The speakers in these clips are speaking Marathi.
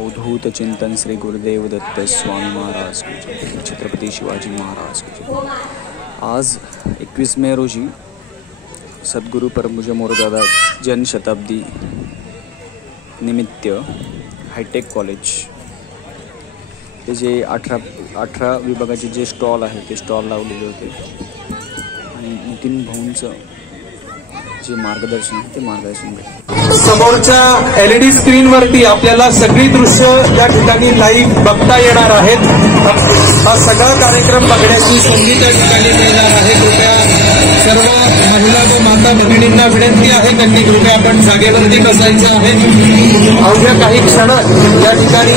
अवधूत चिंतन श्री गुरुदेव दत्त स्वामी महाराज की जय, छत्रपती शिवाजी महाराज की जय। आज 21 मे रोजी सद्गुरू परमपूज्य मोरदादा जनशताब्दी निमित्त हायटेक कॉलेज हे जे 18 विभागाचे जे स्टॉल आहे ते स्टॉल लावलेले होते आणि नितीन भाऊंचं जे मार्गदर्शन आहे ते मार्गदर्शन भेटलं। समोरच्या LED स्क्रीनवरती आपल्याला सगळी दृश्य या ठिकाणी लाईव्ह बघता येणार आहेत। हा सगळा कार्यक्रम बघण्याची संधी त्या ठिकाणी मिळणार आहे। कृपया सर्व महिला व माता भगिनींना विनंती आहे, त्यांनी कृपया आपण जागेवरती बसायचं आहे। अवघ्या काही क्षणात या ठिकाणी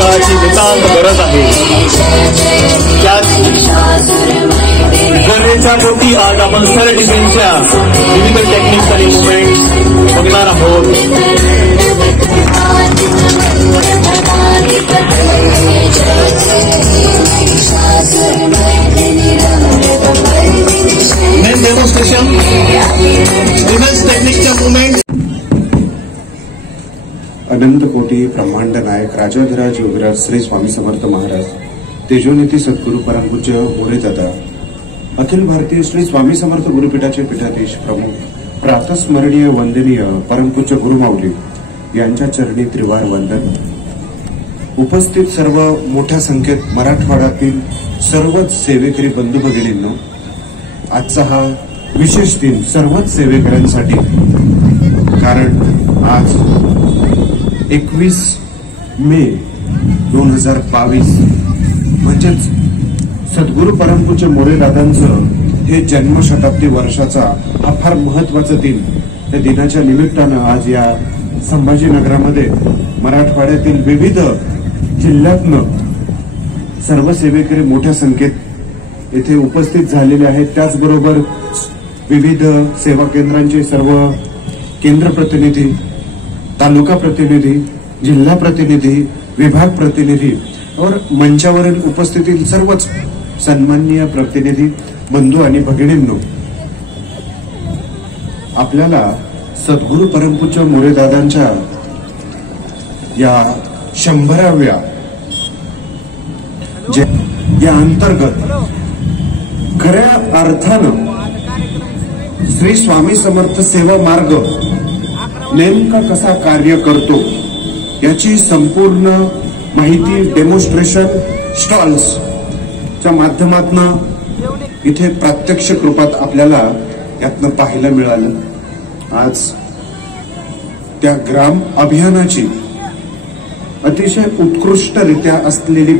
काळाची नितांत गरज आहे। त्याच गरजेच्या पोटी आज आपण सर डिफेन्सच्या विविध टेक्निक्स आणि मुवमेंट्स बघणार आहोत। मेन डेमॉन्स्ट्रेशन डिफेन्स टेक्निकच्या मुवमेंट्स। अनंत कोटी ब्रह्मांड नायक राजाधिराज योगीराज श्री स्वामी समर्थ महाराज तेजोनिधी सद्गुरू परमपूज्य मोरेदादा अखिल भारतीय श्री स्वामी समर्थ गुरुपीठाचे पीठाधीश प्रमुख प्रातस्मरणीय वंदनीय परमपूज्य गुरुमाऊली यांच्या चरणी त्रिवार वंदन। उपस्थित सर्व मोठ्या संख्येत मराठवाड्यातील सर्वच सेवेकरी बंधू भगिनींनो, आजचा हा विशेष दिन सर्वच सेवेकऱ्यांसाठी, कारण आज 21 मे 2022 म्हणजेच सद्गुरू परमपूज्य मोरेदादांचं हे जन्मशताब्दी वर्षाचा हा फार महत्वाचा दिन। या दिनाच्या निमित्तानं आज या संभाजीनगरामध्ये मराठवाड्यातील विविध जिल्ह्यातनं सर्व सेवेकरी मोठ्या संख्येत येथे उपस्थित झालेले आहेत। त्याचबरोबर विविध सेवा केंद्रांचे सर्व केंद्र प्रतिनिधी, तालुका प्रतिनिधी, जिल्हा प्रतिनिधी, विभाग प्रतिनिधी और मंचावरील उपस्थितीतील सर्वच सन्माननीय प्रतिनिधी बंधू आणि भगिनींनो, आपल्याला सद्गुरू परमपूज्य मोरेदादांच्या या 100व्या या अंतर्गत खऱ्या अर्थानं श्री स्वामी समर्थ सेवा मार्ग नेमका कसा कार्य करतो याची संपूर्ण माहिती डेमॉन्स्ट्रेशन स्टॉल्सच्या माध्यमातून इथे प्रात्यक्षिक रूपात आपल्याला यातनं पाहायला मिळालं। आज त्या ग्राम अभियानाची अतिशय उत्कृष्टरित्या असलेली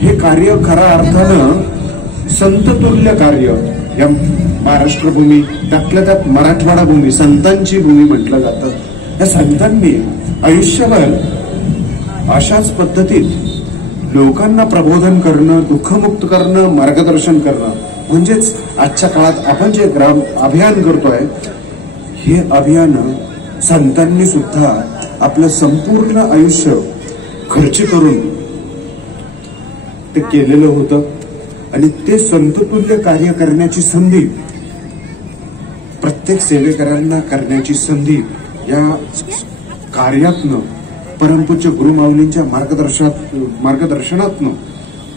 हे कार्य खऱ्या अर्थानं संततुल्य कार्य या महाराष्ट्र भूमी, त्यातल्या त्यात मराठवाडा भूमी संतांची भूमी म्हटलं जातं। या संतांनी आयुष्यभर अशाच पद्धतीत लोकांना प्रबोधन करणं, दुःखमुक्त करणं, मार्गदर्शन करणं, म्हणजेच आजच्या काळात आपण जे ग्राम अभियान करतोय हे अभियान संतांनी सुद्धा आपलं संपूर्ण आयुष्य खर्च करून ते केलेलं होतं आणि ते संततुल्य कार्य करण्याची संधी प्रत्येक सेवेकरांना करण्याची संधी या कार्यातनं परमपूज्य गुरुमाऊलींच्या मार्गदर्शनातनं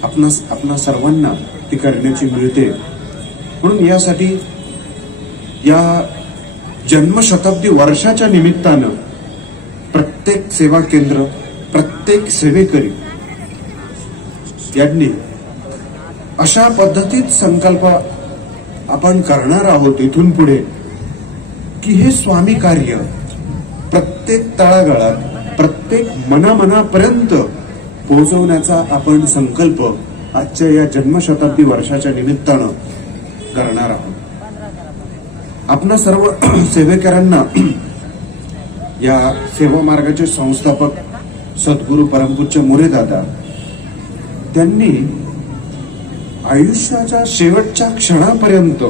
आपणा सर्वांना ती करण्याची मिळते. म्हणून यासाठी या जन्मशताब्दी वर्षाच्या निमित्तानं प्रत्येक सेवा केंद्र, प्रत्येक सेवेकरी यांनी अशा पद्धतीत संकल्प आपण करणार आहोत इथून पुढे की हे स्वामी कार्य प्रत्येक तळागाळात, प्रत्येक मनामनापर्यंत पोहोचवण्याचा आपण संकल्प आजच्या या जन्मशताब्दी वर्षाच्या निमित्तानं करणार आहोत. आपणा सर्व सेवेकरांना या सेवा मार्गाचे संस्थापक सद्गुरू परमपूज्य मोरेदादा त्यांनी आयुष्याच्या शेवटच्या क्षणापर्यंत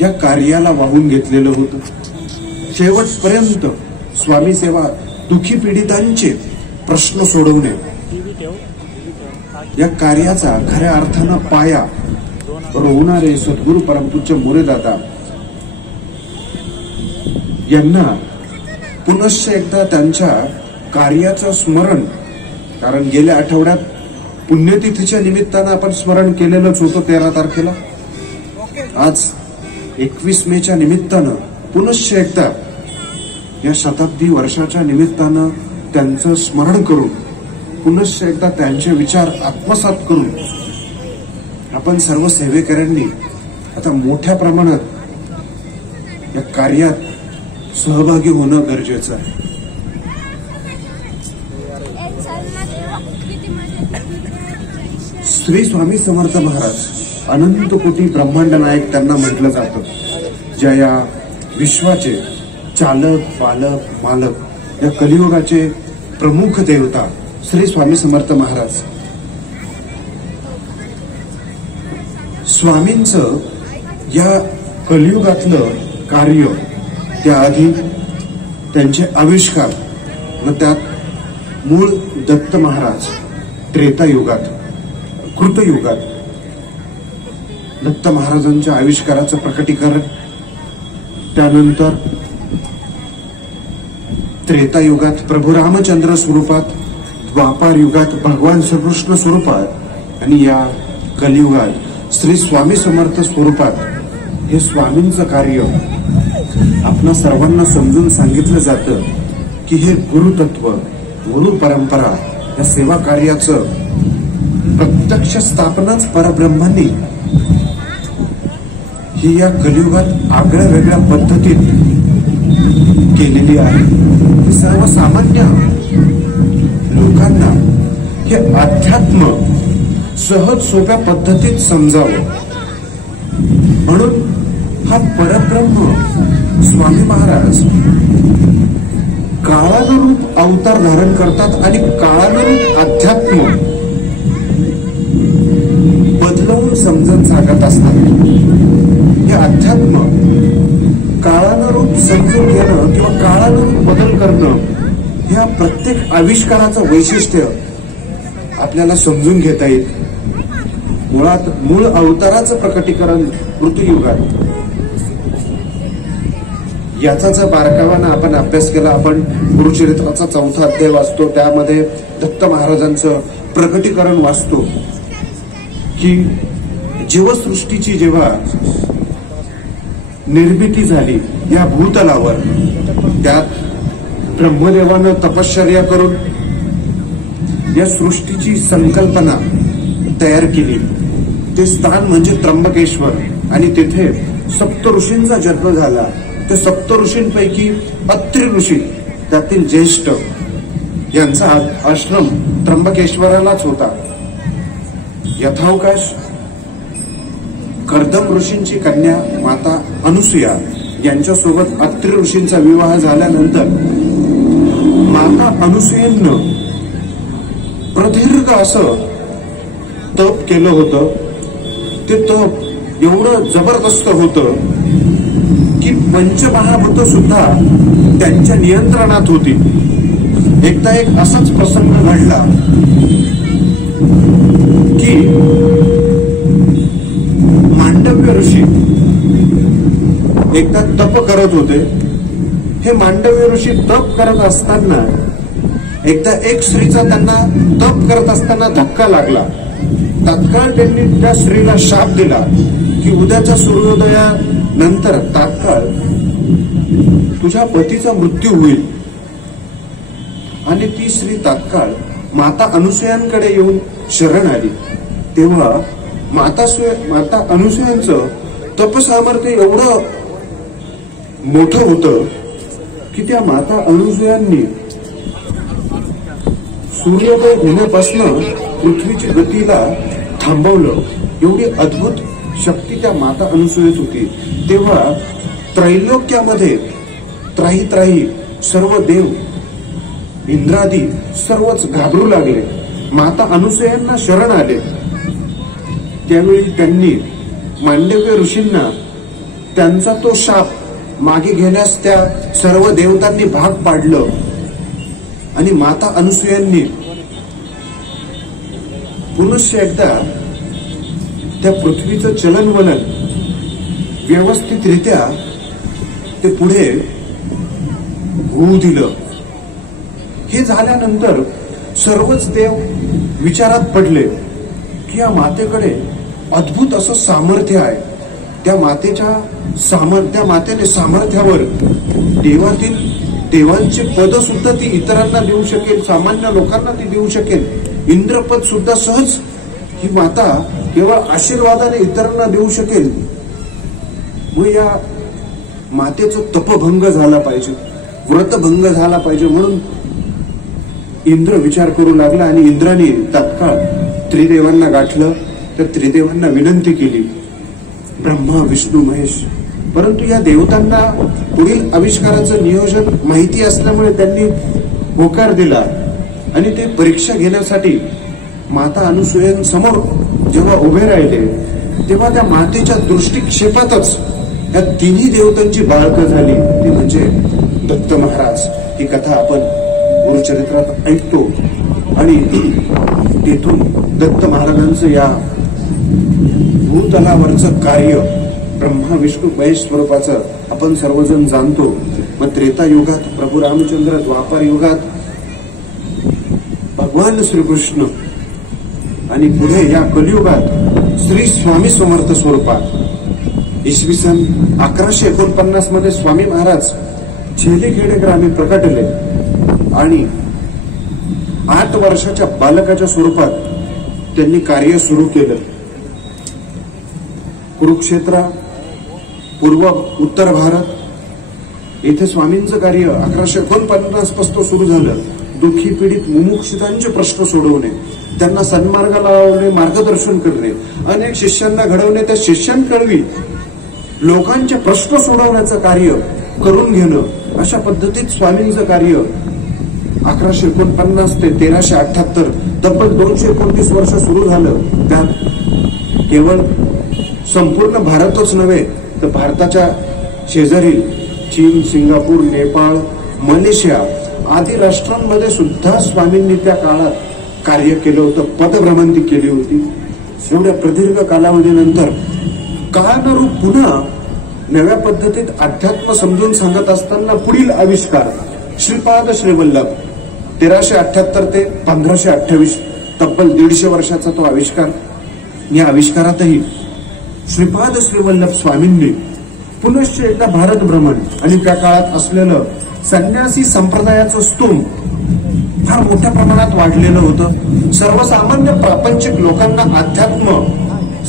या कार्याला वाहून घेतलेलं होतं. शेवटपर्यंत स्वामी सेवा, दुःखी पीडितांचे प्रश्न सोडवणे या कार्याचा खऱ्या अर्थानं पाया रोवणारे सद्गुरू परमपूज्य मोरेदादा यांना पुनश्च एकदा त्यांच्या कार्याचं स्मरण, कारण गेल्या आठवड्यात पुण्यतिथीच्या निमित्तानं आपण स्मरण केलेलंच होतं 13 तारखेला. आज 21 मेच्या निमित्तानं पुनश्च एकदा या शताब्दी वर्षाच्या निमित्तानं त्यांचं स्मरण करून पुनश्च एकदा त्यांचे विचार आत्मसात करून आपण सर्व सेवेकऱ्यांनी आता मोठ्या प्रमाणात या कार्यात सहभागी होणं गरजेचं आहे. श्री स्वामी समर्थ महाराज अनंत कोटी ब्रह्मांड नायक त्यांना म्हटलं जातं. ज्या या विश्वाचे चालक, पालक, मालक, या कलियुगाचे प्रमुख देवता श्री स्वामी समर्थ महाराज. स्वामींचं या कलियुगातलं कार्य, त्याआधी त्यांचे आविष्कार व त्यात मूळ दत्त महाराज त्रेतायुगात, कृतयुगात दत्त महाराजांच्या आविष्काराचं प्रकटीकरण, त्यानंतर त्रेतायुगात प्रभू रामचंद्र स्वरूपात, द्वापार युगात भगवान श्रीकृष्ण स्वरूपात आणि या कलियुगात श्री स्वामी समर्थ स्वरूपात हे स्वामींचं कार्य आपणा सर्वांना समजून सांगितलं जातं की हे गुरुतत्व, गुरु परंपरा या सेवा कार्याचं प्रत्यक्ष स्थापनाच परब्रह्मांनी ही या कलियुगात आगळ्या वेगळ्या पद्धतीत केलेली आहे. हे सर्वसामान्य लोकांना हे अध्यात्म सहज सोप्या पद्धतीत समजावं म्हणून हा परब्रह्म स्वामी महाराज काळानुरूप अवतार धारण करतात आणि काळानुरूप अध्यात्म बदलवून समजून सांगत असतात. हे अध्यात्म काळानुरूप समजून घेणं किंवा काळानुरूप बदल करणं ह्या प्रत्येक आविष्काराचं वैशिष्ट्य आपल्याला समजून घेता येईल. मुळात मूळ अवताराचं प्रकटीकरण ऋतुयुगात, याचा जर बारकावानं आपण अभ्यास केला, आपण गुरुचरित्राचा 4था अध्याय वाचतो, त्यामध्ये दत्त महाराजांचं प्रकटीकरण वाचतो की जीवसृष्टीची जेव्हा निर्मिती झाली या भूतलावर, त्यात ब्रह्मदेवानं तपश्चर्या करून या सृष्टीची संकल्पना तयार केली. ते स्थान म्हणजे त्र्यंबकेश्वर आणि तिथे सप्त ऋषींचा जन्म झाला. त्या सप्त ऋषींपैकी अत्रि ऋषी, त्यातील ज्येष्ठ, यांचा आश्रम त्र्यंबकेश्वरालाच होता. यथावकाश कर्दम ऋषींची कन्या माता अनुसूया यांच्यासोबत अत्रि ऋषींचा विवाह झाल्यानंतर माता अनुसूयेनं प्रदीर्घ असं तप केलं होतं. ते तप एवढं जबरदस्त होतं की की पंचमहाभूत सुद्धा त्यांच्या नियंत्रणात होती. एकदा एक असाच प्रसंग घडला की मांडव्य ऋषी एकदा तप करत होते. हे मांडव्य ऋषी तप करत असताना एकदा एक स्त्रीचा त्यांना तप करत असताना धक्का लागला. तात्काळ त्यांनी त्या स्त्रीला शाप दिला की उद्याच्या सूर्योदयानंतर तात्काळ तुझ्या पतीचा मृत्यू होईल. आणि ती स्त्री तात्काळ माता अनुसूयांकडे येऊन शरण आली. तेव्हा माता अनुसूयांचं तपसामर्थ्य एवढं मोठं होतं की त्या माता अनुसूयांनी सूर्योदय होण्यापासून पृथ्वीची गतीला थांबवलं. एवढी अद्भुत शक्ती त्या माता अनुसूयेत होती. तेव्हा त्रैलोक्यामध्ये त्राही त्राही सर्व देव इंद्रादी सर्वच घाबरू लागले. माता अनुसूयांना शरण आले. त्यावेळी त्यांनी मांडव्य ऋषींना त्यांचा तो शाप मागे घेण्यास त्या सर्व देवतांनी भाग पाडलं. आणि माता अनुसूयांनी पुनश्च एकदा त्या पृथ्वीचं चलनवलन व्यवस्थितरित्या ते पुढे होऊ दिलं. हे झाल्यानंतर सर्वच देव विचारात पडले की या मातेकडे अद्भुत असं सामर्थ्य आहे. त्या मातेने सामर्थ्यावर देवांचे पद सुद्धा ती इतरांना देऊ शकेल, सामान्य लोकांना ती देऊ शकेल. इंद्रपद सुद्धा सहज ही माता केवळ आशीर्वादाने इतरांना देऊ शकेल. मग या मातेचा तपभंग झाला पाहिजे, व्रतभंग झाला पाहिजे म्हणून इंद्र विचार करू लागला. आणि इंद्राने तात्काळ त्रिदेवांना गाठलं. तर त्रिदेवांना विनंती केली, ब्रह्मा विष्णू महेश. परंतु या देवतांना पुढील आविष्काराचं नियोजन माहिती असल्यामुळे त्यांनी होकार दिला. आणि ते परीक्षा घेण्यासाठी माता अनुसूयांसमोर जेव्हा उभे राहिले तेव्हा त्या मातेच्या दृष्टिक्षेपातच या तिन्ही देवतांची बाळकं झाली. ती म्हणजे दत्त महाराज. ही कथा आपण गुरुचरित्रात ऐकतो. आणि तेथून दत्त महाराजांचं या भूतलावरचं कार्य ब्रह्मा विष्णू महेश स्वरूपाचं आपण सर्वजण जाणतो. मग त्रेता युगात प्रभू रामचंद्र, द्वापार युगात भगवान श्रीकृष्ण आणि पुढे या कलियुगात श्री स्वामी समर्थ स्वरूपात इसवी सन 1149 मध्ये स्वामी महाराज छेलेखेडे ग्रामी प्रकटले. आणि 8 वर्षाच्या बालकाच्या स्वरूपात त्यांनी कार्य सुरू केलं. कुरुक्षेत्र, पूर्व उत्तर भारत येथे स्वामींचं कार्य 1149 पासून सुरू झालं. दुःखी पीडित मुमुक्षितांचे प्रश्न सोडवणे, त्यांना सन्मार्गाला लावणे, मार्गदर्शन करणे, अनेक शिष्यांना घडवणे, त्या शिष्यांकडवी लोकांचे प्रश्न सोडवण्याचं कार्य करून घेणं, अशा पद्धतीत स्वामींचं कार्य 1149 ते 1378 तब्बल 229 वर्ष सुरू झालं. त्यात केवळ संपूर्ण भारतच नव्हे तर भारताच्या शेजारील चीन, सिंगापूर, नेपाळ, मलेशिया आदी राष्ट्रांमध्ये सुद्धा स्वामींनी त्या काळात कार्य केलं होतं. पदभ्रमंती केली होती. एवढ्या प्रदीर्घ कालावधीनंतर काळानुरूप पुन्हा नव्या पद्धतीत अध्यात्म समजून सांगत असताना पुढील आविष्कार श्रीपाद श्रीवल्लभ 1378 ते 1528 तब्बल 150 वर्षाचा तो आविष्कार. या आविष्कारातही श्रीपाद श्रीवल्लभ स्वामींनी पुनश्च एकदा भारत भ्रमण आणि त्या काळात असलेलं संन्यासी संप्रदायाचं स्तूम फार मोठ्या प्रमाणात वाढलेलं होतं. सर्वसामान्य प्रापंचिक लोकांना अध्यात्म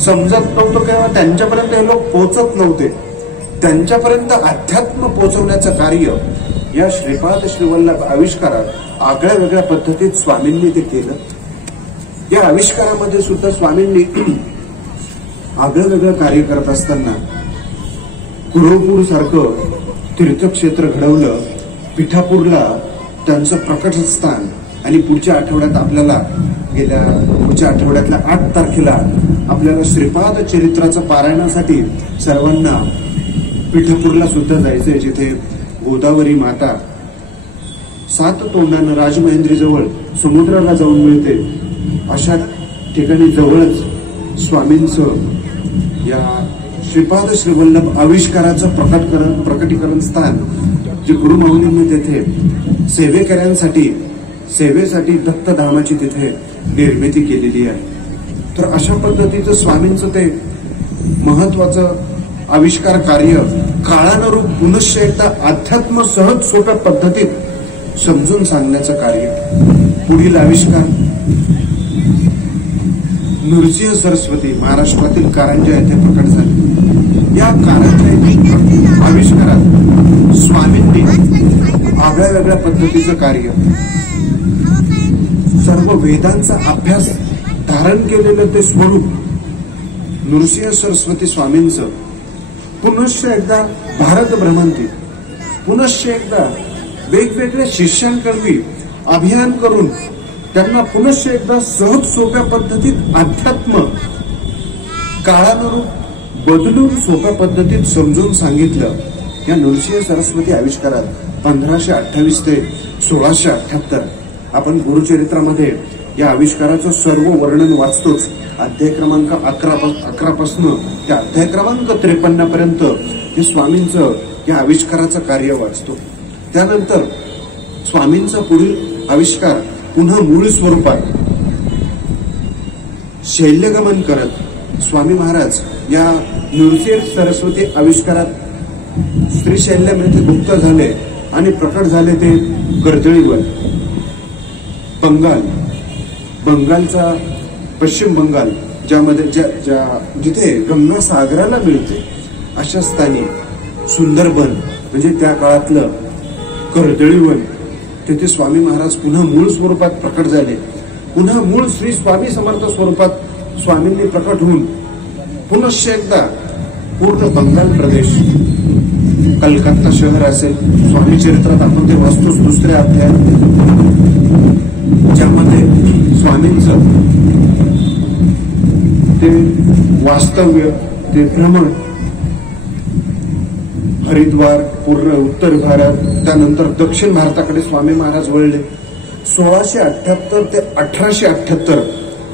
समजत नव्हतं किंवा त्यांच्यापर्यंत हे लोक पोहोचत नव्हते. त्यांच्यापर्यंत अध्यात्म पोहोचवण्याचं कार्य या श्रीपाद श्रीवल्लभ आविष्कारात आगळ्या वेगळ्या पद्धतीत स्वामींनी ते केलं. या आविष्कारामध्ये सुद्धा स्वामींनी आगळं वेगळं कार्य करत असताना कुरोपूर सारखं तीर्थक्षेत्र घडवलं. पिठापूरला त्यांचं प्रकटस्थान. आणि पुढच्या आठवड्यात पुढच्या आठवड्यातल्या 8 तारखेला आपल्याला श्रीपाद चरित्राचं पारायणासाठी सर्वांना पिठपूरला सुद्धा जायचंय, जिथे गोदावरी माता 7 तोंडानं राजमहेंद्रीजवळ समुद्राला जाऊन मिळते. अशा ठिकाणी जवळच स्वामींचं या श्रीपाद श्रीवल्लभ आविष्काराचं प्रकटीकरण स्थान जे गुरुमाऊलींनी तेथे सेवेसाठी दत्तधामाची तिथे निर्मिती केलेली आहे. तर अशा पद्धतीचं स्वामींचं ते महत्वाचं आविष्कार कार्य काळानुरूप पुनश्च एकदा अध्यात्म सहज सोप्या पद्धतीत समजून सांगण्याचं कार्य. पुढील आविष्कार नृसिंह सरस्वती महाराष्ट्रातील कारंजा येथे प्रकट झाले. या कारंजा आविष्कारात स्वामींनी आगळ्या वेगळ्या पद्धतीचं कार्य, सर्व वेदांचा अभ्यास धारण केलेलं ते स्वरूप नृसिंह सरस्वती स्वामींचं पुनश्च एकदा भारत भ्रमंती, पुनश्च एकदा वेगवेगळ्या शिष्यांकडवी अभियान करून त्यांना पुनश्च एकदा सहज सोप्या पद्धतीत अध्यात्म काळानुरूप बदलून सोप्या पद्धतीत समजून सांगितलं. या नृसिंह सरस्वती आविष्कारात 1528 ते 1678 आपण गुरुचरित्रामध्ये या आविष्काराचं सर्व वर्णन वाचतोच. अध्याय क्रमांक 11 पासून ते अध्याय क्रमांक 53 पर्यंत हे स्वामींचं या आविष्काराचं कार्य वाचतो. त्यानंतर स्वामींचा पुढील आविष्कार पुन्हा मूळ स्वरूपात शैल्यगमन करत स्वामी महाराज या नृसिंह सरस्वती आविष्कारात श्रीशैल्यमध्ये गुप्त झाले आणि प्रकट झाले ते कर्दळीवर. बंगालचा पश्चिम बंगाल ज्यामध्ये जिथे गंगा सागराला मिळते अशा स्थानी सुंदरबन म्हणजे त्या काळातलं कर्दळीवन, तेथे स्वामी महाराज पुन्हा मूळ स्वरूपात प्रकट झाले. पुन्हा मूळ श्री स्वामी समर्थ स्वरूपात स्वामींनी प्रकट होऊन पुनश्च एकदा पूर्ण बंगाल प्रदेश, कलकत्ता शहर असेल, स्वामी चरित्रात आपण ते वाचतोच दुसऱ्या अध्यायात, ज्यामध्ये स्वामींचं ते वास्तव्य, ते भ्रमण, हरिद्वार, पूर्ण उत्तर भारत, त्यानंतर दक्षिण भारताकडे स्वामी महाराज वळले. 1678 ते 1878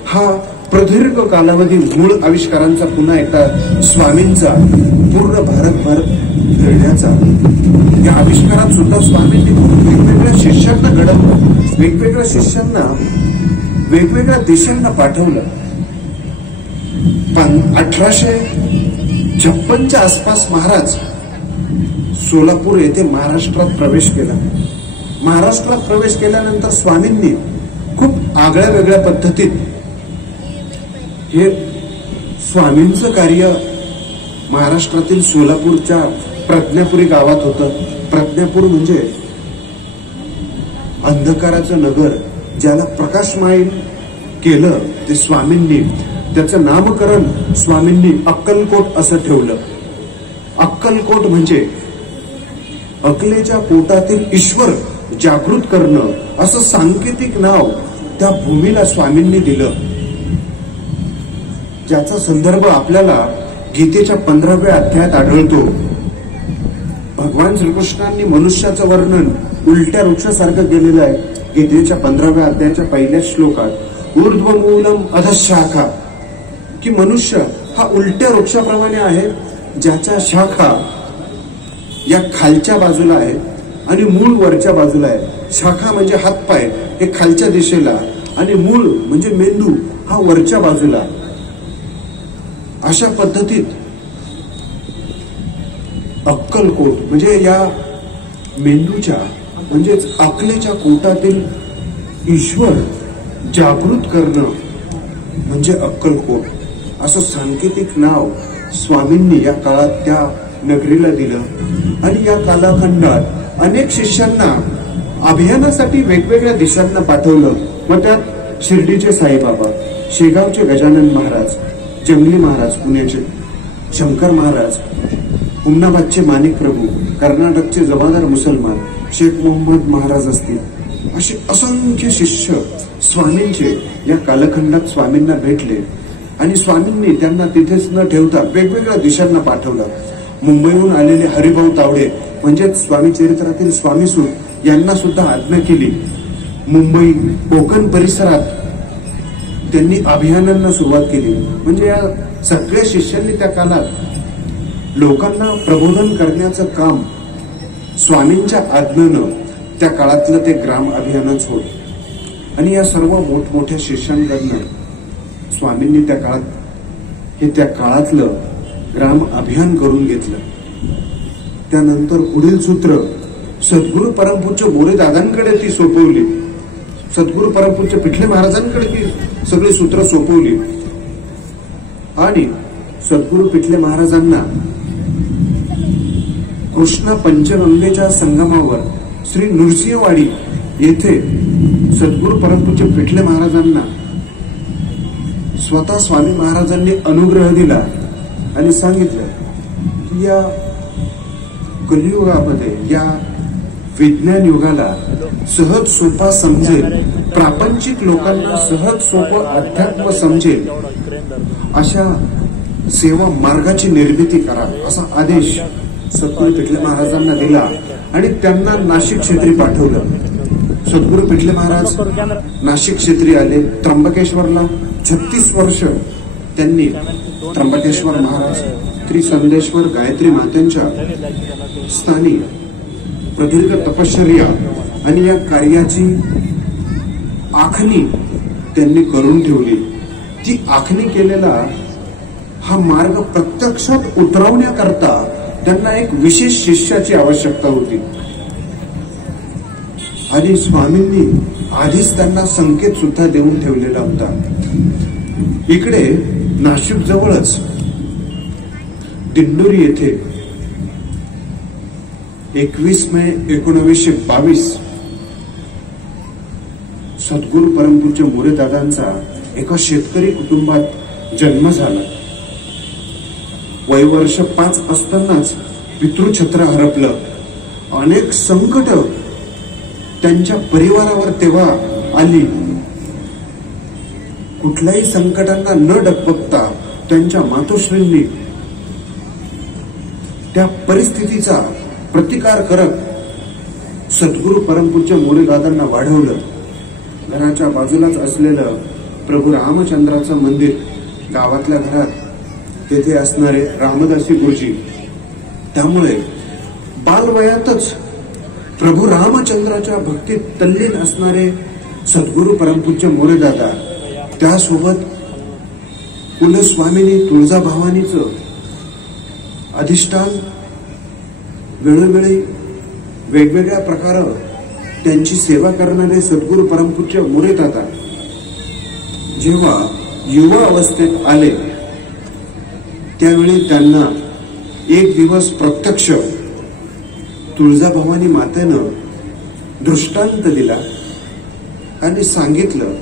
हा प्रदीर्घ कालावधी मूळ आविष्कारांचा पुन्हा एकदा स्वामींचा पूर्ण भारतभर फिरण्याचा. या आविष्कारात सुद्धा स्वामींनी वेगवेगळ्या शिष्यांना घडवलं, वेगवेगळ्या शिष्यांना वेगवेगळ्या देशांना पाठवलं. 1856च्या आसपास महाराज सोलापूर येथे महाराष्ट्रात प्रवेश केला. महाराष्ट्रात प्रवेश केल्यानंतर स्वामींनी खूप आगळ्या वेगळ्या पद्धतीत हे स्वामींचं कार्य महाराष्ट्रातील सोलापूरच्या प्रज्ञापुरी गावात होतं. प्रज्ञापूर म्हणजे अंधकाराचं नगर, ज्याला प्रकाशमय केलं ते स्वामींनी. त्याचं नामकरण स्वामींनी अक्कलकोट असं ठेवलं. अक्कलकोट म्हणजे अकलेच्या पोटातील ईश्वर जागृत करणं असं सांकेतिक नाव त्या भूमीला स्वामींनी दिलं, ज्याचा संदर्भ आपल्याला गीतेच्या 15व्या अध्यायात आढळतो. भगवान श्रीकृष्णांनी मनुष्याचं वर्णन उलट्या वृक्षासारखं केलेलं आहे. गीतेच्या 15व्या अध्यायाच्या पहिल्याच श्लोकात ऊर्ध्वमूलम अधशाखा, की मनुष्य हा उलट्या वृक्षाप्रमाणे आहे, ज्याच्या शाखा या खालच्या बाजूला आहे आणि मूळ वरच्या बाजूला आहे. शाखा म्हणजे हातपाय हे खालच्या दिशेला आणि मूळ म्हणजे मेंदू हा वरच्या बाजूला. अशा पद्धतीत अक्कलकोट म्हणजे या मेंदूच्या म्हणजेच अकलेच्या कोटातील ईश्वर जागृत करणं म्हणजे अक्कलकोट असं सांकेतिक नाव स्वामींनी या काळात त्या नगरीला दिलं. आणि या कालखंडात अनेक शिष्यांना अभियानासाठी वेगवेगळ्या देशांना पाठवलं. व त्यात शिर्डीचे साईबाबा, शेगावचे गजानन महाराज, जंगली महाराज पुण्याचे, शंकर महाराज, उमनाबादचे माणिक प्रभू, कर्नाटकचे जमादार मुसलमान, शेख मोहम्मद महाराज असतील, असे असंख्य शिष्य स्वामींचे या कालखंडात स्वामींना भेटले. आणि स्वामींनी त्यांना तिथेच न ठेवता वेगवेगळ्या देशांना पाठवलं. मुंबईहून आलेले हरिभाऊ तावडे म्हणजे स्वामी चरित्रातील स्वामीसूत यांना सुद्धा आज्ञा केली. मुंबई कोकण परिसरात त्यांनी अभियानांना सुरुवात केली. म्हणजे या सगळ्या शिष्यांनी त्या काळात लोकांना प्रबोधन करण्याचं काम स्वामींच्या आज्ञेनं त्या काळातलं ते ग्राम अभियानच होत. आणि या सर्व मोठमोठ्या शिष्यांकडनं स्वामींनी त्या काळातलं ग्राम अभियान करून घेतलं. त्यानंतर पुढील सूत्र सद्गुरू परमपूज्य मोरे दादांकडे ती सोपवली. सद्गुरू परमपूज्य पिठले महाराजांकडे ती सगळी सूत्र सोपवली. आणि सद्गुरू पिठले महाराजांना कृष्णा पंचगंगेच्या संगमावर श्री नृसिंहवाडी येथे सद्गुरू परमपूज्य पिठले महाराजांना स्वतः स्वामी महाराजांनी अनुग्रह दिला आणि सांगितलं की या कलियुगामध्ये, या विज्ञान युगाला सहज सोपा समजेल, प्रापंचिक लोकांना सहज सोपं अध्यात्म समजेल अशा सेवा मार्गाची निर्मिती करा असा आदेश सद्गुरू पिठले महाराजांना दिला आणि त्यांना नाशिक क्षेत्री पाठवलं. सद्गुरू पिठले महाराज नाशिक क्षेत्री आले. त्र्यंबकेश्वरला 36 वर्ष त्यांनी त्र्यंबकेश्वर महाराज त्रिसंदेश्वर गायत्री मातेच्या स्थानी प्रदीर्घ तपश्चर्या आणि या कार्याची आखणी त्यांनी करून ठेवली. ती आखणी केलेला हा मार्ग प्रत्यक्षात उतरवण्याकरता त्यांना एक विशेष शिष्याची आवश्यकता होती. आणि स्वामींनी आधीच त्यांना संकेत सुद्धा देऊन ठेवलेला होता. इकडे नाशिक जवळच दिंडोरी येथे 21 मे 1922 सद्गुरू परमपूज्य मोरे दादांचा एका शेतकरी कुटुंबात जन्म झाला. वयवर्ष 5 असतानाच पितृछत्र हरपलं. अनेक संकट त्यांच्या परिवारावर तेव्हा आली. कुठल्याही संकटांना न डगमगता त्यांच्या मातोश्रींनी त्या परिस्थितीचा प्रतिकार करत सद्गुरू परमपूज्य मोरे दादांना वाढवलं. घराच्या बाजूलाच असलेलं प्रभू रामचंद्राचं मंदिर गावातल्या घरात तेथे असणारे रामदासी गुरुजी, त्यामुळे बालवयातच प्रभू रामचंद्राच्या भक्तीत तल्लीन असणारे सद्गुरू परमपूज्य मोरे दादा, त्यासोबत कुलस्वामिनी तुळजाभवानीचं अधिष्ठान वेळोवेळी वेगवेगळ्या प्रकारे त्यांची सेवा करणारे सद्गुरू परमपूज्य मोरे दादा जेव्हा युवा अवस्थेत आले त्यावेळी त्यांना एक दिवस प्रत्यक्ष तुळजाभवानी मातेनं दृष्टांत दिला आणि सांगितलं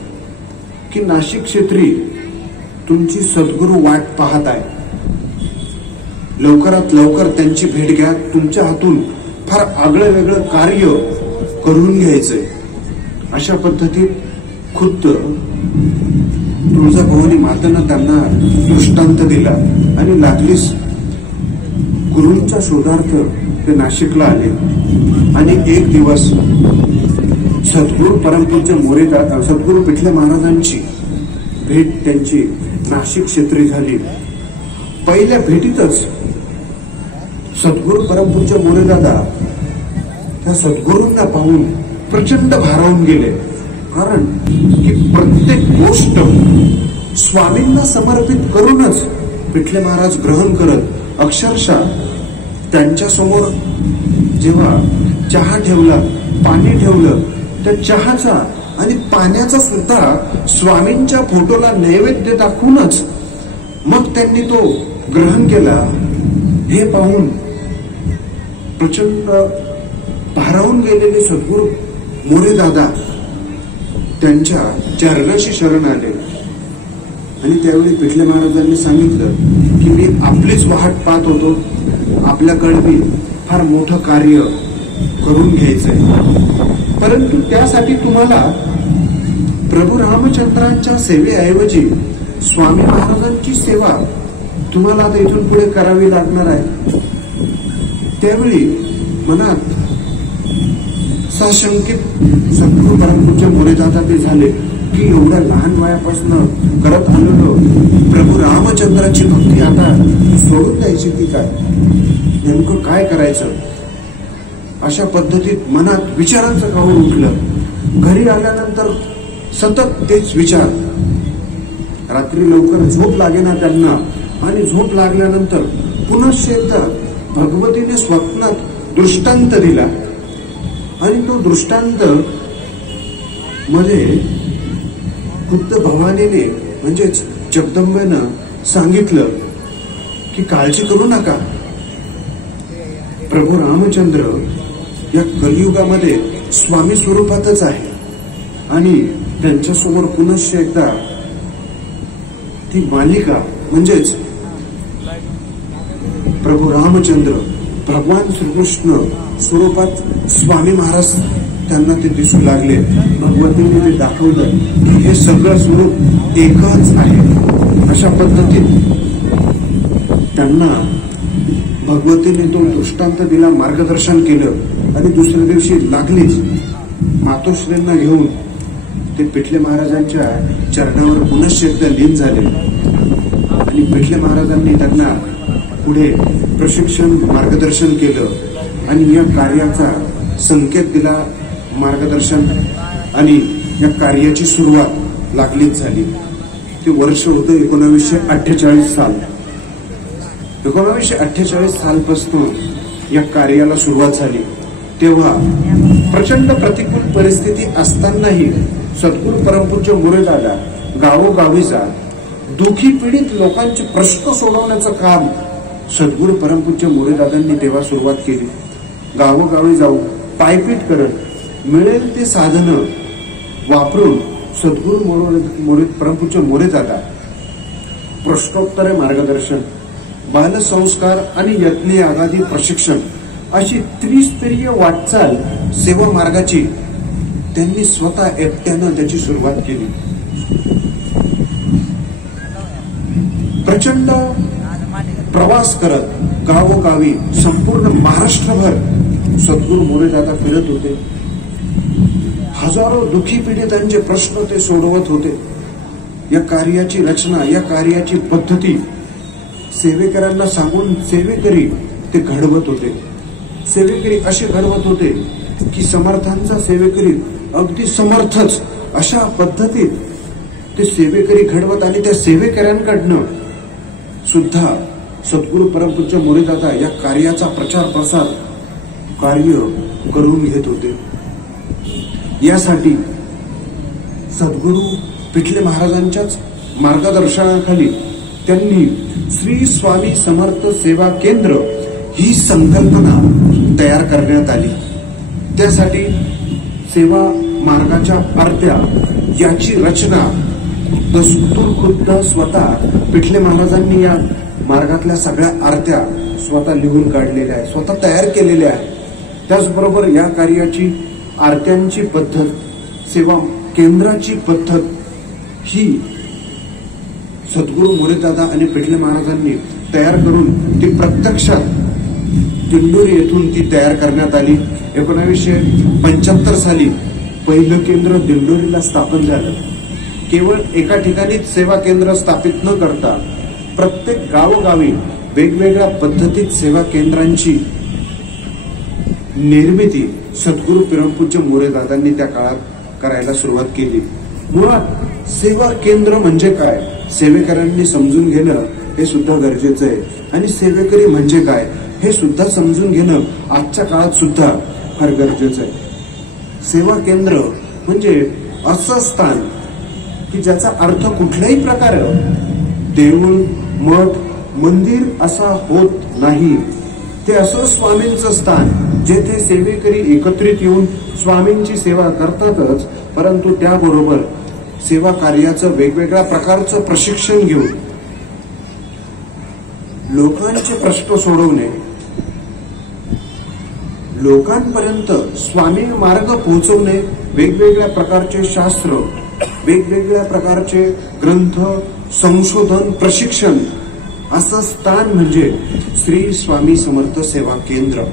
की नाशिक क्षेत्री तुमची सद्गुरू वाट पाहत आहे. लवकरात लवकर त्यांची भेट घ्या. तुमच्या हातून फार आगळं वेगळं कार्य करून घ्यायचंय. अशा पद्धतीत खुद्द तुळजाभवानी मातेनं त्यांना दृष्टांत दिला आणि लागलीच गुरूंच्या शोधार्थ ते नाशिकला आले. आणि एक दिवस सद्गुरू परमपूज्य मोरे दादा, सद्गुरू पिठले महाराजांची भेट त्यांची नाशिक क्षेत्री झाली. पहिल्या भेटीतच सद्गुरू परमपूज्य मोरे दादा त्या सद्गुरूंना पाहून प्रचंड भारावून गेले. कारण की प्रत्येक गोष्ट स्वामींना समर्पित करूनच पिठले महाराज ग्रहण करत अक्षरशः त्यांच्या समोर जेव्हा चहा ठेवला, पाणी ठेवलं, त्या चहाचा आणि पाण्याचा सुद्धा स्वामींच्या फोटोला नैवेद्य दाखवूनच मग त्यांनी तो ग्रहण केला. हे पाहून प्रचंड भारावून गेलेले सद्गुरू मोरे दादा त्यांच्या चरणाशी शरण आले. आणि त्यावेळी पिठले महाराजांनी सांगितलं की मी आपलीच वाट पाहत होतो, आपल्याकडे मी फार मोठं कार्य करून घ्यायचंय, परंतु त्यासाठी तुम्हाला प्रभू रामचंद्रांच्या सेवेऐवजी स्वामी महाराजांची सेवा तुम्हाला आता इथून पुढे करावी लागणार आहे. त्यावेळी मनात साशंकित सद्गुरू परमपूज्य मोरेदादा ते झाले की एवढ्या लहान वयापासून करत आलेलो प्रभू रामचंद्राची भक्ती आता सोडून द्यायची की काय, नेमकं काय करायचं, अशा पद्धतीत मनात विचारांचं गाव उठलं. घरी आल्यानंतर सतत तेच विचार. रात्री लवकर झोप लागेना त्यांना आणि झोप लागल्यानंतर पुनश्च एकदा भगवतीने स्वप्नात दृष्टांत दिला आणि तो दृष्टांत मध्ये खुद्द भवानीने म्हणजेच जगदंबेनं सांगितलं की काळजी करू नका, प्रभू रामचंद्र या कलियुगामध्ये स्वामी स्वरूपातच आहे आणि त्यांच्यासमोर पुनश्च एकदा ती मालिका म्हणजेच प्रभू रामचंद्र भगवान श्रीकृष्ण स्वरूपात स्वामी महाराज त्यांना ते दिसू लागले. भगवतीने ते दाखवलं की हे सगळं स्वरूप एकच आहे. अशा पद्धतीत त्यांना भगवतीने तो दृष्टांत दिला, मार्गदर्शन केलं आणि दुसऱ्या दिवशी लागलीच मातोश्रींना घेऊन ते पिठले महाराजांच्या चरणावर पुनश्च एकदा लीन झाले आणि पिठले महाराजांनी त्यांना पुढे प्रशिक्षण मार्गदर्शन केलं आणि या कार्याचा संकेत दिला, मार्गदर्शन, आणि या कार्याची सुरुवात लागलीच झाली. ते वर्ष होतं 1948 साल. 1948 सालपासून या कार्याला सुरुवात झाली. तेव्हा प्रचंड प्रतिकूल परिस्थिती असतानाही सद्गुरू परमपूज्य मोरेदादा गावोगावी जात दुखी पीडित लोकांचे प्रश्न सोडवण्याचं काम सद्गुरू परमपूज्य मोरेदादांनी तेव्हा सुरुवात केली. गावोगावी जाऊन पायपीट करत मिळेल ते साधनं वापरून सद्गुरू परमपूज्य मोरेदादा प्रश्नोत्तरे मार्गदर्शन, बालसंस्कार आणि यज्ञ आगादी प्रशिक्षण अशी त्रिस्तरीय वाटचाल सेवा मार्गाची त्यांनी स्वतः एकट्यानं त्याची सुरुवात केली. प्रचंड प्रवास करत गावोगावी संपूर्ण महाराष्ट्रभर सद्गुरू मोरेदादा फिरत होते. हजारो दुखी पीडितांचे प्रश्न ते सोडवत होते. या कार्याची रचना, या कार्याची पद्धती सेवेकरांना सांगून सेवेकरी ते घडवत होते. सेवेकरी असे घडवत होते की समर्थांचा सेवेकरी अगदी समर्थच अशा पद्धतीत ते सेवेकरी घडवत आणि त्या सेवेकऱ्यांकडनं सुद्धा सद्गुरू परमपूज्य मोरेदादा या कार्याचा प्रचार प्रसार कार्य करून घेत होते. यासाठी सद्गुरू पिठले महाराजांच्याच मार्गदर्शनाखाली त्यांनी श्री स्वामी समर्थ सेवा केंद्र ही संकल्पना तयार करण्यात आली. त्यासाठी सेवा मार्गाच्या आरत्या याची रचना खुद्द स्वतः पिठले महाराजांनी या मार्गातल्या सगळ्या आरत्या स्वतः लिहून काढलेल्या आहेत, स्वतः तयार केलेल्या आहेत. त्याचबरोबर या कार्याची आरत्यांची पद्धत, सेवा केंद्राची पद्धत ही सद्गुरू मोरेदादा आणि पिठले महाराजांनी तयार करून ती प्रत्यक्षात दिंडोरी येथून ती तयार करण्यात आली. 1975 साली पहिलं केंद्र दिंडोरीला स्थापन झालं. केवळ एका ठिकाणीच सेवा केंद्र स्थापित न करता प्रत्येक गावोगावी वेगवेगळ्या पद्धतीत सेवा केंद्रांची निर्मिती सद्गुरू परमपूज्य मोरेदादांनी त्या काळात करायला सुरुवात केली. मुळात सेवा केंद्र म्हणजे काय सेवेकरांनी समजून घेणं हे सुद्धा गरजेचं आहे आणि सेवेकरी म्हणजे काय हे सुद्धा समजून घेणं आजच्या काळात सुद्धा फार गरजेचं आहे. सेवा केंद्र म्हणजे असं स्थान की ज्याचा अर्थ कुठल्याही प्रकारे देऊळ, मठ, मंदिर असा होत नाही. ते असं स्वामींचं स्थान जेथे सेवेकरी एकत्रित येऊन स्वामींची सेवा करतातच, परंतु त्याबरोबर सेवा कार्याचं वेगवेगळ्या प्रकारचं प्रशिक्षण घेऊन लोकांचे प्रश्न सोडवणे, लोकांपर्यंत स्वामी मार्ग पोहोचवणे, वेगवेगळ्या प्रकारचे शास्त्र, वेगवेगळ्या प्रकारचे ग्रंथ, संशोधन, प्रशिक्षण असं स्थान म्हणजे श्री स्वामी समर्थ सेवा केंद्र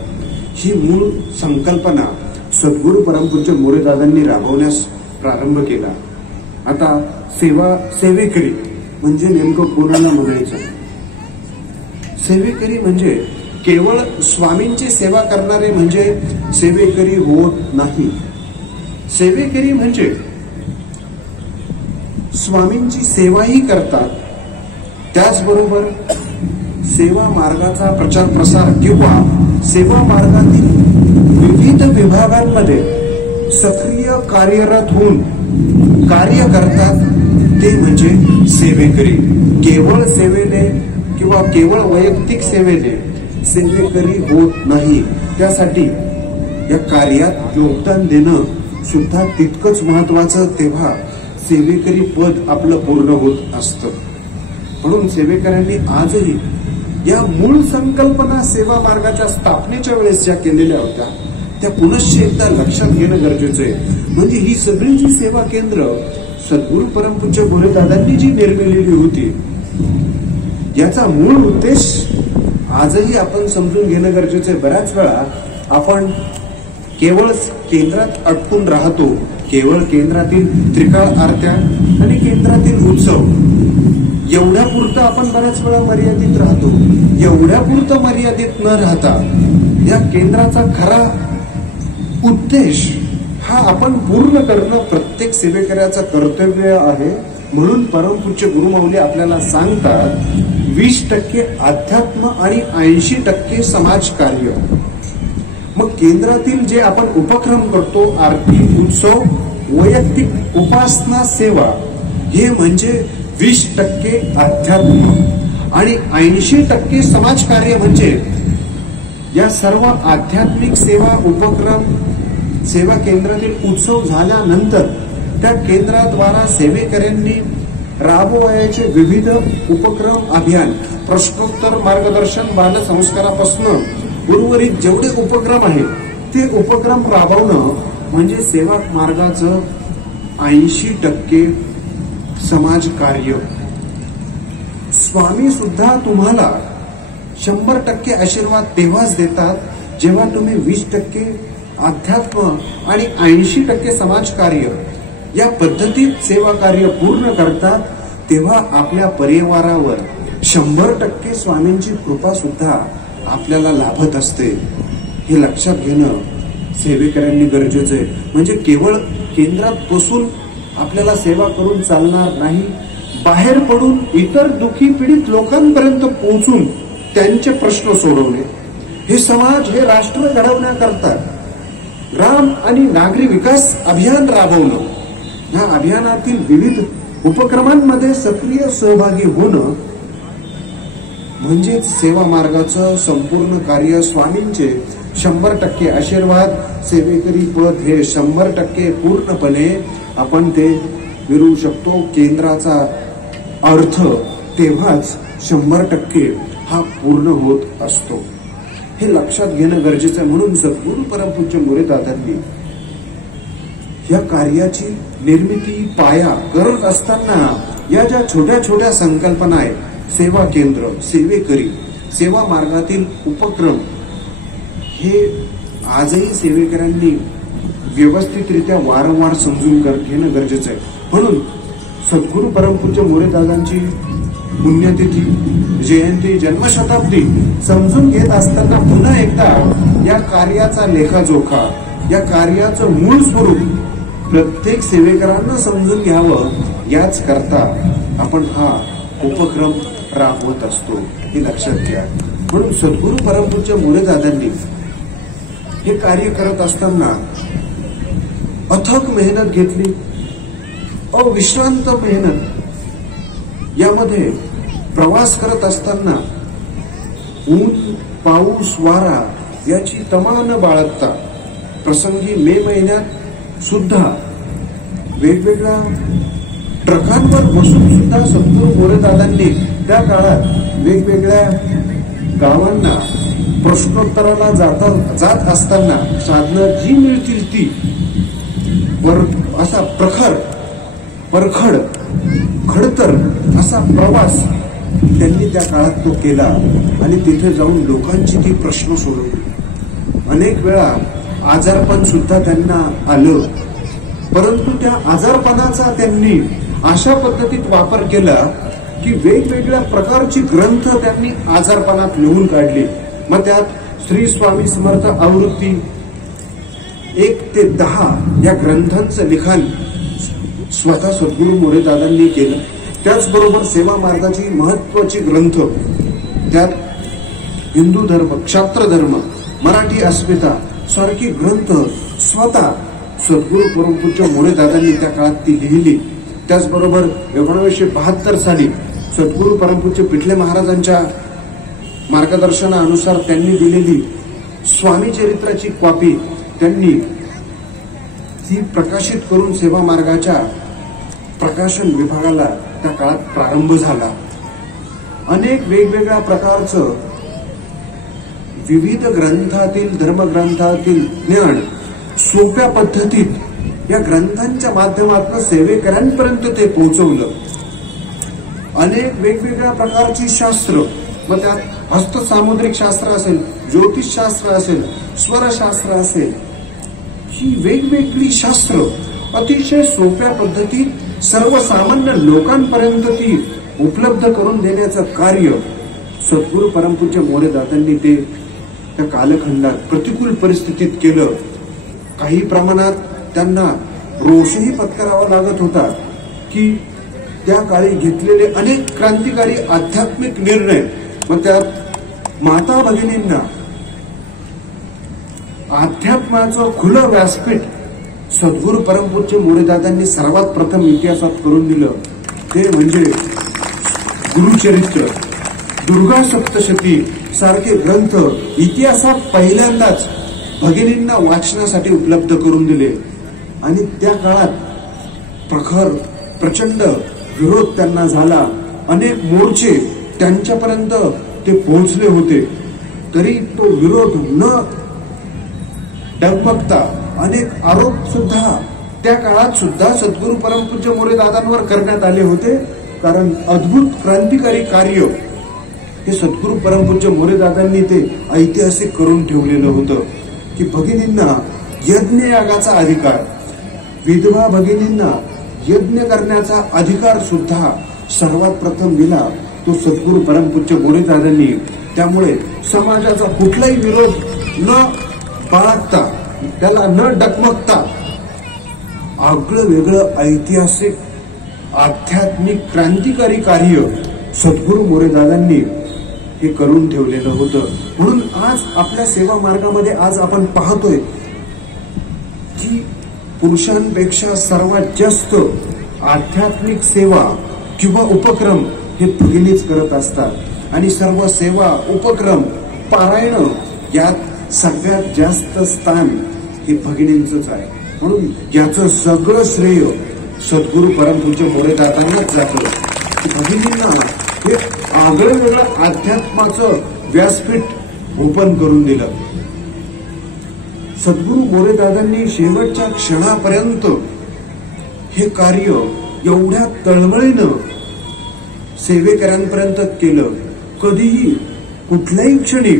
ही मूळ संकल्पना सद्गुरू परमपूज्य मोरेदादांनी राबवण्यास प्रारंभ केला. आता सेवेकरी म्हणजे नेमकं कोणाला म्हणायचं? सेवेकरी म्हणजे केवळ स्वामींची सेवा करणारे म्हणजे सेवेकरी होत नाही. सेवेकरी म्हणजे स्वामींची सेवाही करतात, त्याचबरोबर सेवा मार्गाचा प्रचार प्रसार किंवा सेवा मार्गातील विविध विभागांमध्ये सक्रिय कार्यरत होऊन कार्य करतात, ते म्हणजे सेवेकरी. केवळ सेवेने किंवा केवळ वैयक्तिक सेवेने सेवेकरी होत नाही. त्यासाठी या कार्यात योगदान देणं सुद्धा तितकंच महत्वाचं. तेव्हा सेवेकरी पद आपलं पूर्ण होत असतं. म्हणून सेवेकऱ्यांनी आजही या मूळ संकल्पना सेवा मार्गाच्या स्थापनेच्या वेळेस ज्या केलेल्या होत्या त्या पुनश्च एकदा लक्षात घेणं गरजेचं आहे. म्हणजे ही सगळी जी सेवा केंद्र सद्गुरू परमपूज्य मोरेदादांनी जी निर्मिलेली होती याचा मूळ उद्देश आजही आपण समजून घेणं गरजेचं आहे. बऱ्याच वेळा आपण केवळ केंद्रात अटकून राहतो. केवळ केंद्रातील त्रिकाळ आरत्या आणि केंद्रातील उत्सव एवढ्या पुरतं आपण बऱ्याच वेळा मर्यादित राहतो. एवढ्या पुरतं मर्यादित न राहता या केंद्राचा खरा उद्देश हा आपण पूर्ण करणं प्रत्येक सेवेकऱ्याचं कर्तव्य आहे. म्हणून परमपूज्य गुरुमाऊली आपल्याला सांगतात 20% अध्यात्म आणि 80% समाजकार्य. मग केंद्रातील जे आपण उपक्रम करतो, आरती, उत्सव, वैयक्तिक उपासना, सेवा, हे म्हणजे 20% अध्यात्म आणि 80% समाजकार्य. म्हणजे या सर्व आध्यात्मिक सेवा उपक्रम सेवा केंद्रातील उत्सव झाल्यानंतर त्या केंद्राद्वारा सेवेकऱ्यांनी राबवायचे विविध उपक्रम, अभियान, प्रश्नोत्तर, मार्गदर्शन, बालसंस्कारापासून उर्वरित जेवढे उपक्रम आहेत ते उपक्रम राबवणं म्हणजे सेवा मार्गाचं 80% समाजकार्य. स्वामी सुद्धा तुम्हाला 100% आशीर्वाद तेव्हाच देतात जेव्हा तुम्ही 20% अध्यात्म आणि 80% समाजकार्य या पद्धतीत सेवा कार्य पूर्ण करतात. तेव्हा आपल्या परिवारावर 100% स्वामींची कृपा सुद्धा आपल्याला लाभत असते. हे लक्षात घेणं सेवेकऱ्यांनी गरजेचं आहे. म्हणजे केवळ केंद्रात बसून आपल्याला सेवा करून चालणार नाही. बाहेर पडून इतर दुःखी पीडित लोकांपर्यंत पोहोचून त्यांचे प्रश्न सोडवणे, हे समाज, हे राष्ट्र घडवण्याकरता ग्राम आणि नागरी विकास अभियान राबवणं, ह्या अभियानातील विविध उपक्रमांमध्ये सक्रिय सहभागी होणं म्हणजेच सेवा मार्गाचं संपूर्ण कार्य. स्वामींचे 100% आशीर्वाद, सेवेकरी पद हे 100% पूर्णपणे आपण ते मिळवू शकतो. केंद्राचा अर्थ तेव्हाच 100% हा पूर्ण होत असतो. हे लक्षात घेणं गरजेचं आहे. म्हणून सद्गुरू परमपूज्य मोरेदादांनी या कार्याची निर्मिती, पाया करत असताना या ज्या छोट्या छोट्या संकल्पना आहेत, सेवा केंद्र, सेवेकरी, सेवा मार्गातील उपक्रम, हे आजही सेवेकऱ्यांनी व्यवस्थितरित्या वारंवार समजून घेणं गरजेचं आहे. म्हणून सद्गुरू परमपूज्य मोरेदादांची पुण्यतिथी, जयंती, जन्मशताब्दी समजून घेत असताना पुन्हा एकदा या कार्याचा लेखाजोखा, या कार्याचं मूळ स्वरूप प्रत्येक सेवेकरांना समजून घ्यावं, याच करता आपण हा उपक्रम राबवत असतो. हे लक्षात घ्या. म्हणून सद्गुरू परमपूज्य मोरेदादांनी हे कार्य करत असताना अथक मेहनत घेतली, अविश्रांत मेहनत. यामध्ये प्रवास करत असताना ऊन, पाऊस, वारा याची तमा न बाळगता प्रसंगी मे महिन्यात सुद्धा वेगवेगळ्या ट्रकांवर बसून सुद्धा सद्गुरू मोरेदादांनी त्या काळात वेगवेगळ्या गावांना प्रश्नोत्तराला जात असताना साधनं जी मिळतील ती असा प्रखर, परखड, खडतर असा प्रवास त्यांनी त्या काळात तो केला आणि तिथे जाऊन लोकांची ती प्रश्न सोडवली. अनेक वेळा आजारपण सुद्धा त्यांना आलं, परंतु त्या आजारपणाचा त्यांनी अशा पद्धतीत वापर केला की वेगवेगळ्या प्रकारची ग्रंथ त्यांनी आजारपणात लिहून काढली. मग त्यात श्री स्वामी समर्थ आवृत्ती 1 ते 10 या ग्रंथांचं लिखाण स्वतः सद्गुरू मोरेदादांनी केलं. त्याचबरोबर सेवा मार्गाची महत्वाची ग्रंथ, त्यात हिंदू धर्म, क्षात्र धर्म, मराठी अस्मिता सारखी ग्रंथ स्वतः सद्गुरू परमपूज्य मोरेदादांनी त्या काळात ती लिहिली. त्याचबरोबर 1972 साली सद्गुरू परमपूज्य पिठले महाराजांच्या मार्गदर्शनानुसार त्यांनी दिलेली स्वामी चरित्राची कॉपी त्यांनी ती प्रकाशित करून सेवा मार्गाच्या प्रकाशन विभागाला त्या काळात प्रारंभ झाला. अनेक वेगवेगळ्या प्रकारचं विविध ग्रंथातील, धर्मग्रंथातील ज्ञान सोप्या पद्धतीत या ग्रंथांच्या माध्यमातून सेवेकऱ्यांपर्यंत ते पोहोचवलं. अनेक वेगवेगळ्या प्रकारची शास्त्र, मग त्यात हस्तसामुद्रिक शास्त्र असेल, ज्योतिषशास्त्र असेल, स्वरशास्त्र असेल, ही वेगवेगळी शास्त्र अतिशय सोप्या पद्धतीत सर्वसामान्य लोकांपर्यंत ती उपलब्ध करून देण्याचं कार्य सद्गुरू परमपूज्य मोरेदादांनी ते त्या कालखंडात प्रतिकूल परिस्थितीत केलं. काही प्रमाणात त्यांना रोषही पत्करावा लागत होता की त्या काळी घेतलेले अनेक क्रांतिकारी आध्यात्मिक निर्णय, मग त्यात माता भगिनींना अध्यात्माचं खुलं व्यासपीठ सद्गुरू परमपूज्य मोरेदादांनी सर्वात प्रथम इतिहासात करून दिलं. ते म्हणजे गुरुचरित्र, दुर्गा सप्तशती सारखे ग्रंथ इतिहासात पहिल्यांदाच भगिनींना वाचनासाठी उपलब्ध करून दिले. आणि त्या काळात प्रखर प्रचंड विरोध त्यांना झाला. अनेक मोर्चे त्यांच्यापर्यंत ते पोहोचले होते, तरी तो विरोध न डगमगता अनेक आरोप सुद्धा त्या काळात सुद्धा सद्गुरू परमपूज्य मोरेदादांवर करण्यात आले होते. कारण अद्भुत क्रांतिकारी कार्य हे सद्गुरू परमपूज्य मोरेदादांनी ते ऐतिहासिक करून ठेवलेलं होतं की भगिनींना यज्ञ यागाचा अधिकार, विधवा भगिनींना यज्ञ करण्याचा अधिकार सुद्धा सर्वात प्रथम दिला तो सद्गुरू परमपूज्य मोरेदादांनी. त्यामुळे समाजाचा कुठलाही विरोध न बाळगता, त्याला न डगमगता आगळं वेगळं ऐतिहासिक आध्यात्मिक क्रांतिकारी कार्य सद्गुरू मोरेदादांनी हे करून ठेवलेलं होतं. म्हणून आज आपल्या सेवा मार्गामध्ये आज आपण पाहतोय की पुरुषांपेक्षा सर्वात जास्त आध्यात्मिक सेवा किंवा उपक्रम हे भगिनीच करत असतात. आणि सर्व सेवा, उपक्रम, पारायण यात सगळ्यात जास्त स्थान हे भगिनींचंच आहे. म्हणून याचं सगळं श्रेय सद्गुरू परमपूज्य मोरेदादांनाच जातं की भगिनींना हे आगळं वेगळं अध्यात्माचं व्यासपीठ ओपन करून दिलं. सद्गुरू मोरेदादांनी शेवटच्या क्षणापर्यंत हे कार्य एवढ्या तळमळीनं सेवेकऱ्यांपर्यंत केलं. कधीही कुठल्याही क्षणी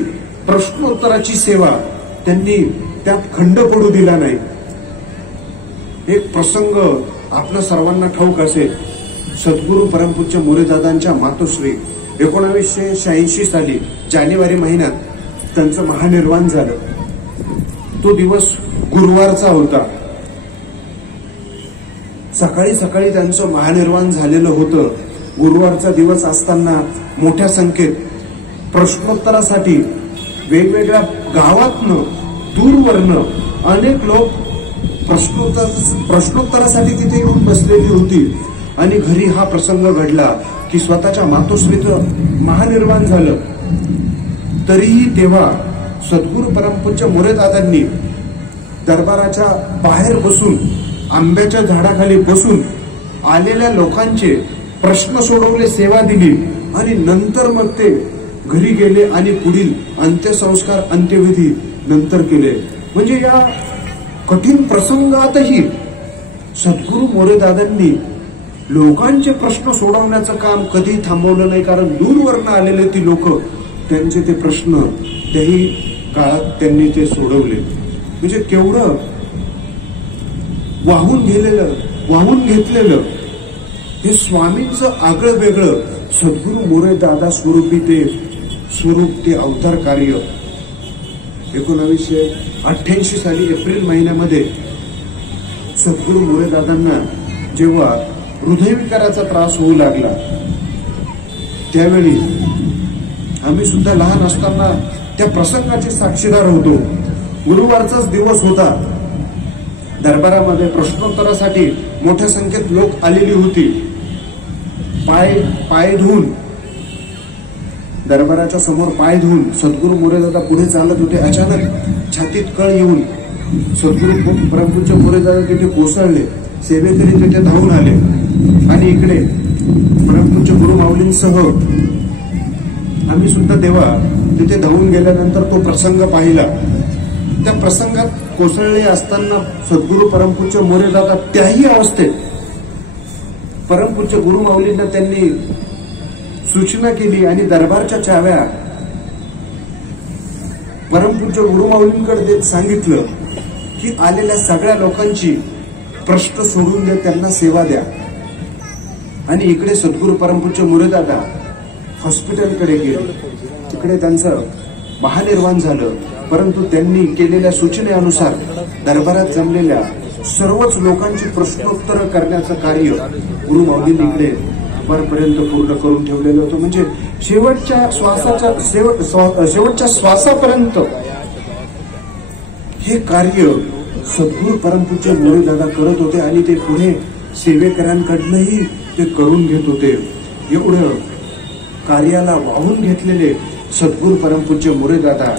प्रश्नोत्तराची सेवा त्यांनी त्यात खंड पडू दिला नाही. एक प्रसंग आपल्या सर्वांना ठाऊक असेल. सद्गुरू परमपूज्य मोरेदादांच्या मातोश्री 1986 साली जानेवारी महिन्यात त्यांचं महानिर्वाण झालं. तो दिवस गुरुवारचा होता. सकाळी सकाळी त्यांचं महानिर्वाण झालेलं होतं. गुरुवारचा दिवस असताना मोठ्या संख्येत प्रश्नोत्तरासाठी वेगवेगळ्या गावातनं, दूरवरनं अनेक लोक प्रश्नोत्तरासाठी तिथे येऊन बसलेली होती. आणि घरी हा प्रसंग घडला की स्वतःच्या मातोश्रीचं महानिर्वाण झालं. तरीही तेव्हा सद्गुरू परमपूज्य मोरेदादांनी दरबाराच्या बाहेर बसून, आंब्याच्या झाडाखाली बसून आलेल्या लोकांचे प्रश्न सोडवले, सेवा दिली आणि नंतर मग ते घरी गेले आणि पुढील अंत्यसंस्कार, अंत्यविधी नंतर केले. म्हणजे या कठीण प्रसंगातही सद्गुरू मोरेदादांनी लोकांचे प्रश्न सोडवण्याचं काम कधी थांबवलं नाही, कारण दूरवरनं आलेले ती लोक, त्यांचे ते प्रश्न त्याही काळात त्यांनी ते सोडवले. म्हणजे केवढं वाहून घेतलेलं हे स्वामींचं आगळं वेगळं सद्गुरू मोरे दादा स्वरूपी ते स्वरूप, ते अवतार कार्य. 1988 साली एप्रिल महिन्यामध्ये सद्गुरू मोरे दादांना जेव्हा हृदयविकाराचा त्रास होऊ लागला, त्यावेळी आम्ही सुद्धा लहान असताना त्या प्रसंगाचे साक्षीदार होतो. गुरुवारचाच दिवस होता. दरबारामध्ये प्रश्नोत्तरासाठी मोठ्या संख्येत लोक आलेली होती. पाय धुवून दरबाराच्या समोर पाय धुवून सद्गुरू मोरेदादा पुढे चालत होते. अचानक छातीत कळ येऊन सद्गुरू परमपूज्य मोरेदादा तिथे कोसळले. सेवेकरी तिथे धावून आले आणि इकडे परमपूज्य गुरु माऊलींसह आम्ही सुद्धा तेव्हा तिथे धावून गेल्यानंतर तो प्रसंग पाहिला. त्या प्रसंगात कोसळले असताना सद्गुरू परमपूज्य मोरेदादा त्याही अवस्थेत परमपूज्य गुरु माऊलींना त्यांनी सूचना केली आणि दरबारच्या चाव्या परमपूज्य गुरु माऊलींकडे देत सांगितलं की आलेल्या सगळ्या लोकांची प्रश्न सोडून द्या, त्यांना सेवा द्या. आणि इकडे सद्गुरू परमपूज्य मोरेदादा हॉस्पिटलकडे गेले. तिकडे त्यांचं महानिर्वाण झालं. परंतु त्यांनी केलेल्या सूचनेनुसार दरबारात जमलेल्या सर्वच लोकांची प्रश्नोत्तर करण्याचं कार्य गुरु माऊलींनी इकडे दुपारपर्यंत पूर्ण करून ठेवलेलं होतं. म्हणजे शेवटच्या श्वासापर्यंत हे कार्य सद्गुरू परमपूज्य मोरेदादा करत होते आणि ते पुढे सेवेकरांकडनंही ते करून घेत होते. एवढं कार्याला वाहून घेतलेले सद्गुरू परमपूज्य मोरेदादा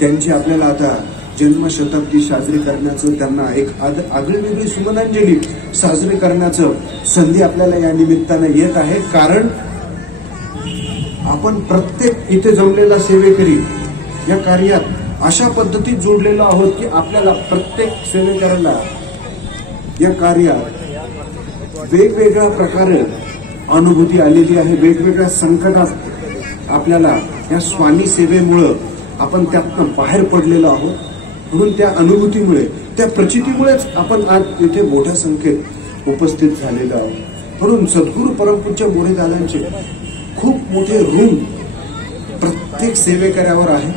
त्यांची आपल्याला आता जन्मशताब्दी साजरी करण्याचं, त्यांना एक आगळीवेगळी सुमनांजली साजरी करण्याचं संधी आपल्याला या निमित्तानं येत आहे. कारण आपण प्रत्येक इथे जमलेला सेवेकरी या कार्यात अशा पद्धतीत जोडलेलो आहोत की आपल्याला प्रत्येक सेवेकराला या कार्यात वेगवेगळ्या प्रकारे अनुभूती आलेली आहे. वेगवेगळ्या संकटात आपल्याला या स्वामी सेवेमुळं आपण त्यातनं बाहेर पडलेलो आहोत. म्हणून त्या अनुभूतीमुळे, त्या प्रचितीमुळेच आपण आज इथे मोठ्या संख्येत उपस्थित झालेलो आहोत. म्हणून सद्गुरू परमपूज्य मोरेदादांचे खूप मोठे ऋण प्रत्येक सेवेकऱ्यावर आहे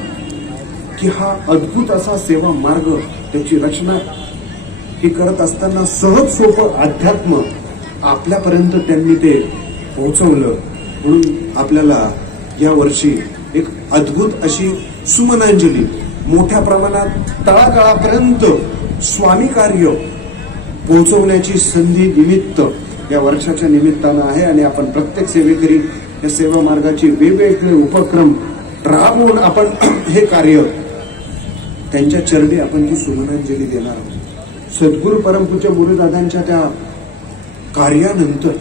की हा अद्भुत असा सेवा मार्ग, त्याची रचना ही करत असताना सहज सोपं अध्यात्म आपल्यापर्यंत त्यांनी ते पोहोचवलं. म्हणून आपल्याला या वर्षी एक अद्भुत अशी सुमनांजली मोठ्या प्रमाणात तळागाळापर्यंत स्वामी कार्य पोहोचवण्याची संधी निमित्त या वर्षाच्या निमित्तानं आहे. आणि आपण प्रत्येक सेवेकरी या सेवा मार्गाचे वेगवेगळे उपक्रम राबवून आपण हे कार्य त्यांच्या चरणी आपण ती सुमनांजली देणार आहोत. सद्गुरू परमपूज्य मोरेदादांच्या त्या कार्यानंतर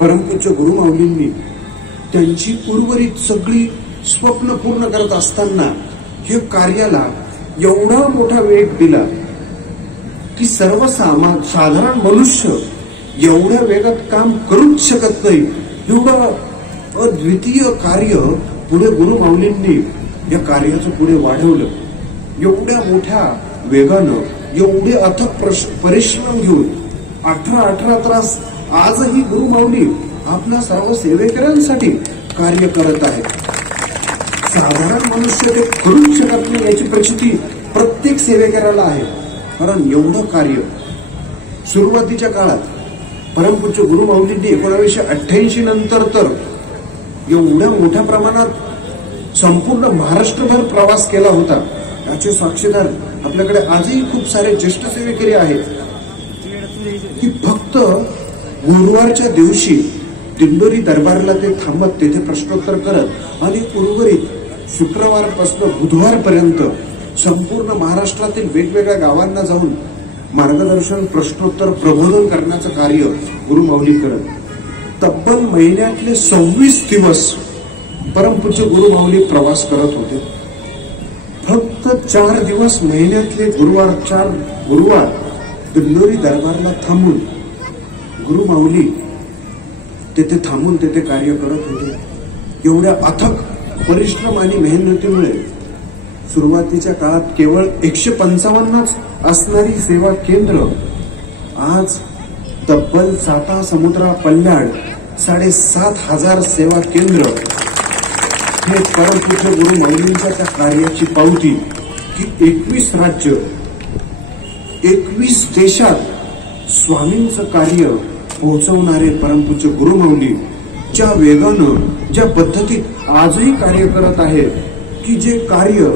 परमपूज्य गुरु माऊलींनी त्यांची उर्वरित सगळी स्वप्न पूर्ण करत असताना हे कार्याला एवढा मोठा वेग दिला की साधारण मनुष्य एवढ्या वेगात काम करूच शकत नाही. एवढं अद्वितीय कार्य पुढे गुरु माऊलींनी या कार्याचं पुढे वाढवलं. एवढ्या मोठ्या वेगानं, एवढे अथक परिश्रम घेऊन 18 तास आजही गुरु माऊली आपल्या सर्व सेवेकऱ्यांसाठी कार्य करत आहेत. साधारण मनुष्य ते करूच शकत नाही याची प्रचिती प्रत्येक सेवेकऱ्याला आहे. कारण एवढं कार्य सुरुवातीच्या काळात परमपूज्य गुरु माऊलींनी 1988 नंतर तर एवढ्या मोठ्या प्रमाणात संपूर्ण महाराष्ट्रभर प्रवास केला होता. याचे साक्षीदार आपल्याकडे आजही खूप सारे ज्येष्ठ सेवेकरी आहेत की फक्त गुरुवारच्या दिवशी दिंडोरी दरबारला ते थांबत, तेथे प्रश्नोत्तर करत आणि उर्वरित शुक्रवारपासून बुधवारपर्यंत संपूर्ण महाराष्ट्रातील वेगवेगळ्या गावांना जाऊन मार्गदर्शन, प्रश्नोत्तर, प्रबोधन करण्याचं कार्य गुरु माऊली करत. तब्बल महिन्यातले 26 दिवस परमपूज्य गुरु माऊली प्रवास करत होते. फक्त 4 दिवस महिन्यातले 4 गुरुवार दिंडोरी दरबारला थांबून गुरु माऊली तेथे थांबून तेथे कार्य करत होते. एवढ्या अथक परिश्रम आणि मेहनतीमुळे सुरुवातीच्या काळात केवळ 155च असणारी सेवा केंद्र आज तब्बल 7 समुद्रा पल्ल्याड 7,500 सेवा केंद्र हे परमपूज्य गुरु माऊलींच्या त्या कार्याची पावती की 21 राज्य 21 देशात स्वामींचं कार्य पोहोचवणारे परमपूज्य गुरु माऊली ज्या वेगानं ज्या पद्धतीत आजही कार्य करत आहेत की जे कार्य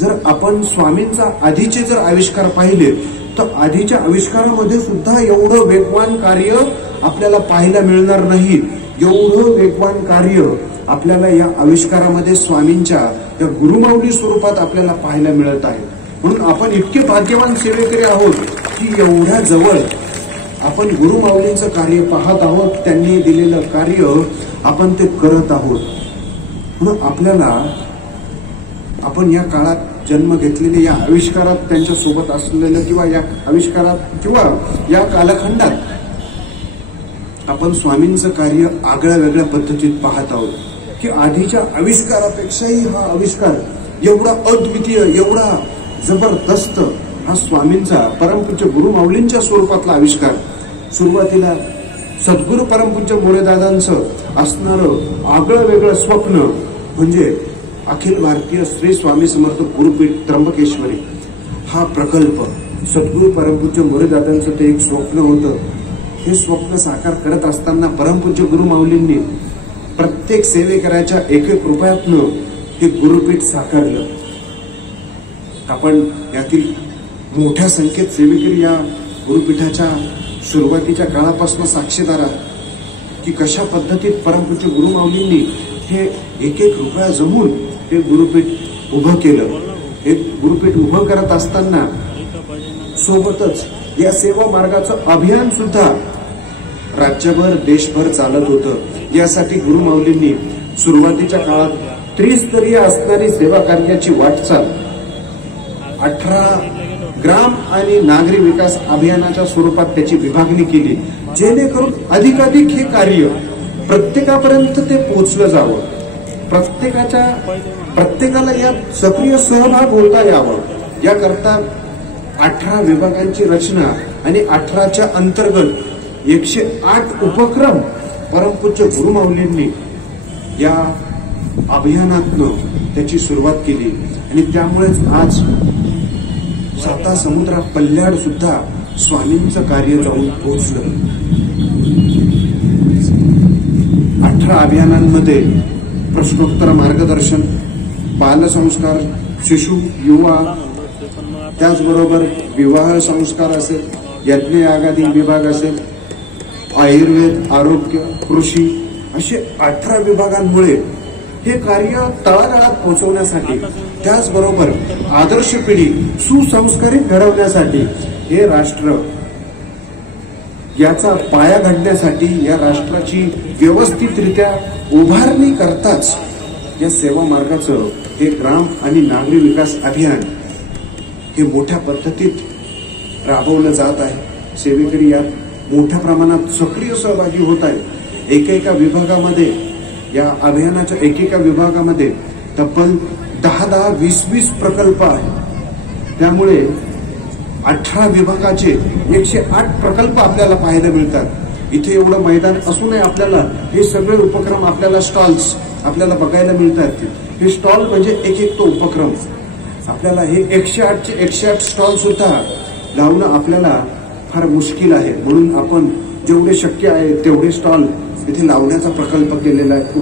जर आपण स्वामींचा आधीचे जर आविष्कार पाहिले तर आधीच्या आविष्कारामध्ये सुद्धा एवढं वेगवान कार्य आपल्याला पाहायला मिळणार नाही. एवढं वेगवान कार्य आपल्याला या आविष्कारामध्ये स्वामींच्या या गुरुमाऊली स्वरूपात आपल्याला पाहायला मिळत आहे. म्हणून आपण इतके भाग्यवान सेवेकरी आहोत की एवढ्या जवळ आपण गुरुमाऊलींचं कार्य पाहत आहोत. त्यांनी दिलेलं कार्य आपण ते करत आहोत. म्हणून आपल्याला आपण या काळात जन्म घेतलेले या आविष्कारात त्यांच्या सोबत असलेलं किंवा या आविष्कारात किंवा या कालखंडात आपण स्वामींचं कार्य आगळ्या वेगळ्या पद्धतीत पाहत आहोत की आधीच्या आविष्कारापेक्षाही हा आविष्कार एवढा अद्वितीय एवढा जबरदस्त हा स्वामींचा परमपूज्य गुरु माऊलींच्या स्वरूपातला आविष्कार. सुरुवातीला सद्गुरू परमपूज्य मोरेदादांचं असणारं आगळं वेगळं स्वप्न म्हणजे अखिल भारतीय श्री स्वामी समर्थ गुरुपीठ त्र्यंबकेश्वरी हा प्रकल्प सद्गुरू परमपूज्य मोरेदादांचं ते एक स्वप्न होतं. हे स्वप्न साकार करत असताना परमपूज्य गुरु माऊलींनी प्रत्येक सेवेकराच्या 1-1 रुपयातनं हे गुरुपीठ साकारलं. आपण यातील मोठ्या संख्येत सेवेकरी या गुरुपीठाच्या सुरुवातीच्या काळापासून साक्षीदार आहात की कशा पद्धतीत परमपूज्य गुरु माऊलींनी हे 1-1 रुपया जमून हे गुरुपीठ उभं केलं. हे गुरुपीठ उभं करत असताना सोबतच या सेवा मार्गाचं अभियान सुद्धा राज्यभर देशभर चालत होतं. यासाठी गुरु माऊलींनी सुरुवातीच्या काळात त्रिस्तरीय असणारी सेवा कार्याची वाटचाल 18 ग्राम आणि नागरी विकास अभियानाच्या स्वरूपात त्याची विभागणी केली जेणेकरून अधिकाधिक हे कार्य प्रत्येकापर्यंत ते पोहोचलं जावं. प्रत्येकाला यात सक्रिय सहभाग होता यावं याकरता 18 विभागांची रचना आणि 18च्या अंतर्गत 108 उपक्रम परमपूज्य गुरु माऊलींनी या अभियानातनं त्याची सुरुवात केली आणि त्यामुळेच आज 7 समुद्रा पल्ल्याड सुद्धा स्वामींचं कार्य जाऊन पोहोचलं. 18 अभियानांमध्ये प्रश्नोत्तर मार्गदर्शन, बालसंस्कार, शिशु युवा, त्याचबरोबर विवाह संस्कार असेल, यज्ञ यागादी विभाग असेल, आयुर्वेद, आरोग्य, कृषी असे 18 विभागांमुळे हे कार्य तळागाळात पोहोचवण्यासाठी त्याचबरोबर आदर्श पिढी सुसंस्कारित घडवण्यासाठी हे राष्ट्र याचा पाया घडण्यासाठी या राष्ट्राची व्यवस्थितरित्या उभारणी करताच या सेवा मार्गाचं हे ग्राम आणि नागरी विकास अभियान हे मोठ्या पद्धतीत राबवलं जात आहे. सेवेकरी यात मोठ्या प्रमाणात सक्रिय सहभागी होत आहेत. एकेका विभागामध्ये या अभियानाच्या एकेका विभागामध्ये तब्बल 10-10, 20-20 प्रकल्प आहेत. त्यामुळे 18 विभागाचे 108 प्रकल्प आपल्याला पाहायला मिळतात. इथे एवढं मैदान असूनही आपल्याला हे सगळे उपक्रम आपल्याला स्टॉल्स आपल्याला बघायला मिळतात. हे स्टॉल म्हणजे एक तो उपक्रम आपल्याला हे 108चे 108 स्टॉल सुद्धा लावणं आपल्याला फार मुश्किल आहे. म्हणून आपण जेवढे शक्य आहे तेवढे स्टॉल इथे लावण्याचा प्रकल्प केलेला आहे,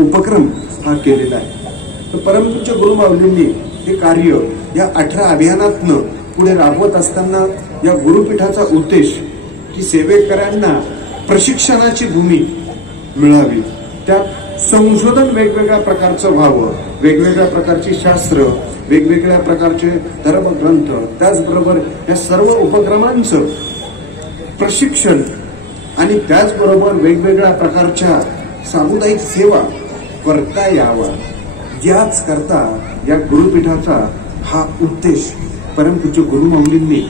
उपक्रम हा केलेला आहे. तर परमपूज्य गुरु माऊलींनी हे कार्य या 18 अभियानातनं पुढे राबवत असताना या गुरुपीठाचा उद्देश की सेवेकरांना प्रशिक्षणाची भूमी मिळावी, त्यात संशोधन वेगवेगळ्या प्रकारचं व्हावं, वेगवेगळ्या प्रकारची शास्त्र, वेगवेगळ्या प्रकारचे धर्मग्रंथ, त्याचबरोबर या सर्व उपक्रमांचं प्रशिक्षण आणि त्याचबरोबर वेगवेगळ्या प्रकारच्या सामुदायिक सेवा करता यावा. याच करता या गुरुपीठाचा हा उद्देश परमपूज्य गुरु माऊलींनी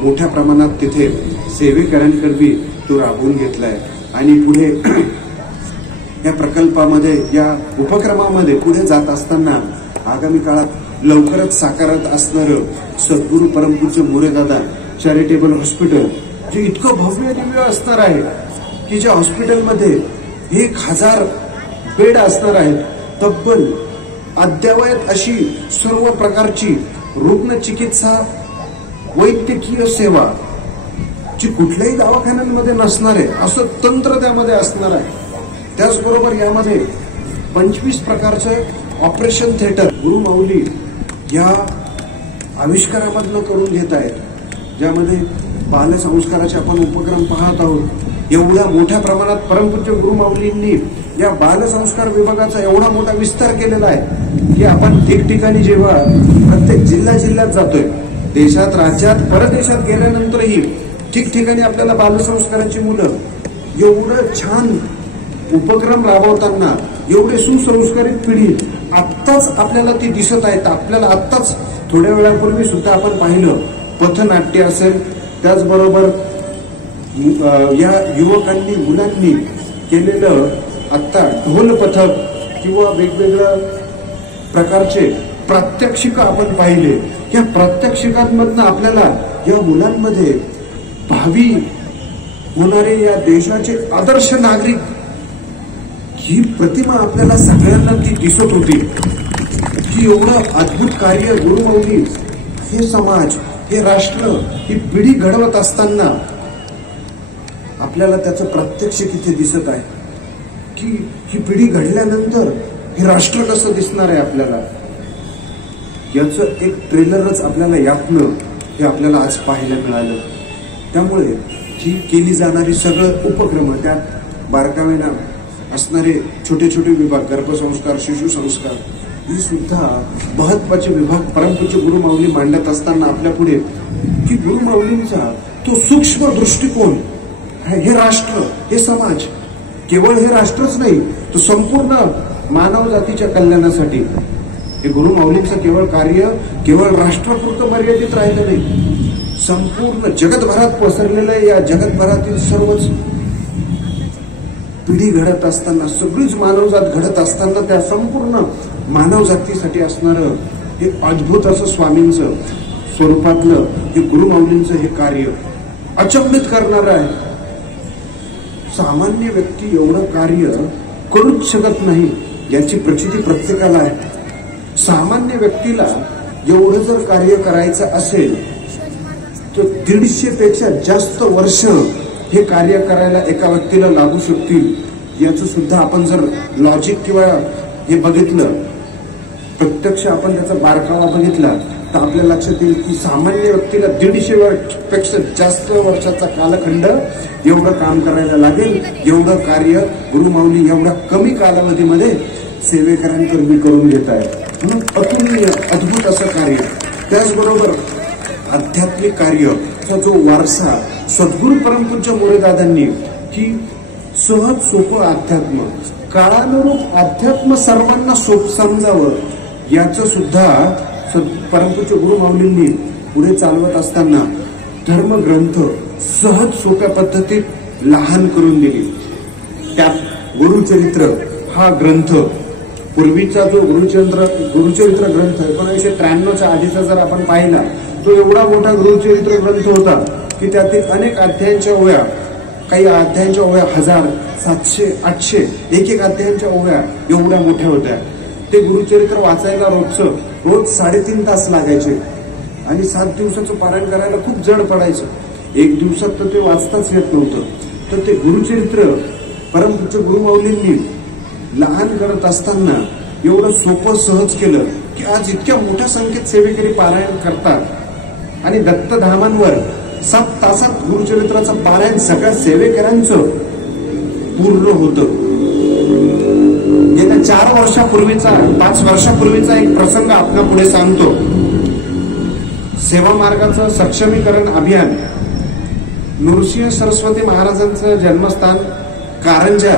मोठ्या प्रमाणात तिथे सेवेकरांकरवी तो राबवून घेतलाय आणि पुढे या प्रकल्पामध्ये या उपक्रमामध्ये पुढे जात असताना आगामी काळात लवकरच साकारत असणारं सद्गुरू परमपूज्य मोरेदादा चॅरिटेबल हॉस्पिटल जे इतकं भव्य दिव्य असणार आहे की ज्या हॉस्पिटलमध्ये 1000 बेड असणार आहेत. तब्बल अद्ययावत अशी सर्व प्रकारची रुग्ण चिकित्सा वैद्यकीय सेवा जी कुठल्याही दवाखान्यांमध्ये नसणार आहे असं तंत्र त्यामध्ये असणार आहे. त्याचबरोबर यामध्ये 25 प्रकारचं ऑपरेशन थिएटर गुरु माऊली या आविष्कारामधनं करून घेत आहेत, ज्यामध्ये बालसंस्काराचे आपण उपक्रम पाहत आहोत. एवढ्या मोठ्या प्रमाणात परमपूज्य गुरु माऊलींनी या बालसंस्कार विभागाचा एवढा मोठा विस्तार केलेला आहे की आपण ठिकठिकाणी जेव्हा प्रत्येक जिल्ह्यात जातोय, देशात राज्यात परदेशात गेल्यानंतरही ठिकठिकाणी आपल्याला बालसंस्काराची मुलं एवढं छान उपक्रम राबवताना एवढे सुसंस्कारित पिढी आत्ताच आपल्याला ती दिसत आहेत. आपल्याला आत्ताच थोड्या वेळापूर्वी सुद्धा आपण पाहिलं पथनाट्य असेल, त्याचबरोबर या युवकांनी मुलांनी केलेलं आत्ता ढोल पथक किंवा वेगवेगळ्या प्रकारचे प्रात्यक्षिक आपण पाहिले. या प्रात्यक्षिकांमधनं आपल्याला या मुलांमध्ये भावी होणारे या देशाचे आदर्श नागरिक ही प्रतिमा आपल्याला सगळ्यांना ती दिसत होती की एवढं अद्भुत कार्य गुरु माऊली हे समाज, हे राष्ट्र, ही पिढी घडवत असताना आपल्याला त्याचं प्रात्यक्षिक इथे दिसत आहे की ही पिढी घडल्यानंतर हे राष्ट्र कसं दिसणार आहे आपल्याला. याचं एक ट्रेलरच आपल्याला यातनं हे आपल्याला आज पाहायला मिळालं. त्यामुळे ही केली जाणारी सगळं उपक्रम, त्यात बारकावेना असणारे छोटे छोटे विभाग, गर्भसंस्कार, शिशुसंस्कार, ही सुद्धा महत्वाचे विभाग परमपूज्य गुरु माऊली मांडत असताना आपल्या पुढे की गुरु माऊलींचा तो सूक्ष्म दृष्टिकोन, हे राष्ट्र, हे समाज, केवळ हे राष्ट्रच नाही तो संपूर्ण मानव जातीच्या कल्याणासाठी हे गुरु माऊलींचं केवळ कार्य केवळ राष्ट्रापुरतं मर्यादित राहिलं नाही, संपूर्ण जगतभरात पसरलेलं. या जगतभरातील सर्वच पिढी घडत असताना, सगळीच मानवजात घडत असताना त्या संपूर्ण मानव जातीसाठी असणारं हे अद्भुत असं स्वामींचं स्वरूपातलं हे गुरु माऊलींचं हे कार्य अचंबित करणारं आहे. सामान्य व्यक्ती एवढं कार्य करूच शकत नाही याची प्रचिती प्रत्येकाला आहे. सामान्य व्यक्तीला एवढं जर कार्य करायचं असेल तर 150 पेक्षा जास्त वर्ष हे कार्य करायला एका व्यक्तीला लागू शकतील. याचं सुद्धा आपण जर लॉजिक किंवा हे बघितलं, प्रत्यक्ष आपण त्याचा बारकावा बघितला तर आपल्या लक्षात येईल की सामान्य व्यक्तीला 150 पेक्षा जास्त वर्षाचा कालखंड एवढं काम करायला लागेल. एवढं कार्य गुरु माऊली एवढ्या कमी कालावधीमध्ये सेवेकरांकरवी करून घेत आहे. म्हणून अतुलनीय अद्भुत असं कार्य. त्याचबरोबर आध्यात्मिक कार्याचा जो वारसा सद्गुरू परमपूज्य मोरेदादांनी की सहज सोपं अध्यात्म, काळानुरूप अध्यात्म सर्वांना समजावं, याचं सुद्धा परमपूज्य गुरु माऊलींनी पुढे चालवत असताना धर्मग्रंथ सहज सोप्या पद्धतीत लहान करून दिली. त्यात गुरुचरित्र हा ग्रंथ, पूर्वीचा जो गुरुचरित्र ग्रंथ 1993च्या आधीचा जर आपण पाहिला तो एवढा मोठा गुरुचरित्र ग्रंथ होता की त्यातील अनेक अध्यायांच्या ओव्या, काही अध्यायांच्या ओव्या 1000, 700, 800 एक अध्यायांच्या ओव्या एवढ्या मोठ्या होत्या. ते गुरुचरित्र वाचायला रोज 3.5 तास लागायचे आणि 7 दिवसाचं पारायण करायला खूप जड पडायचं. एक दिवसात तर ते वाचताच येत नव्हतं. तर ते गुरुचरित्र परमपूज्य गुरु माऊलींनी लहान करत असताना एवढं सोपं सहज केलं की आज इतक्या मोठ्या संख्येत सेवेकरी पारायण करतात आणि दत्तधामांवर 7 तासात गुरुचरित्राचं पारायण सगळ्या सेवेकरांचं पूर्ण होतं. गेल्या 5 वर्षापूर्वीचा एक प्रसंग आपल्या पुढे सांगतो. सेवा मार्गाचं सक्षमीकरण अभियान, नृसिंह सरस्वती महाराजांचं जन्मस्थान कारंजा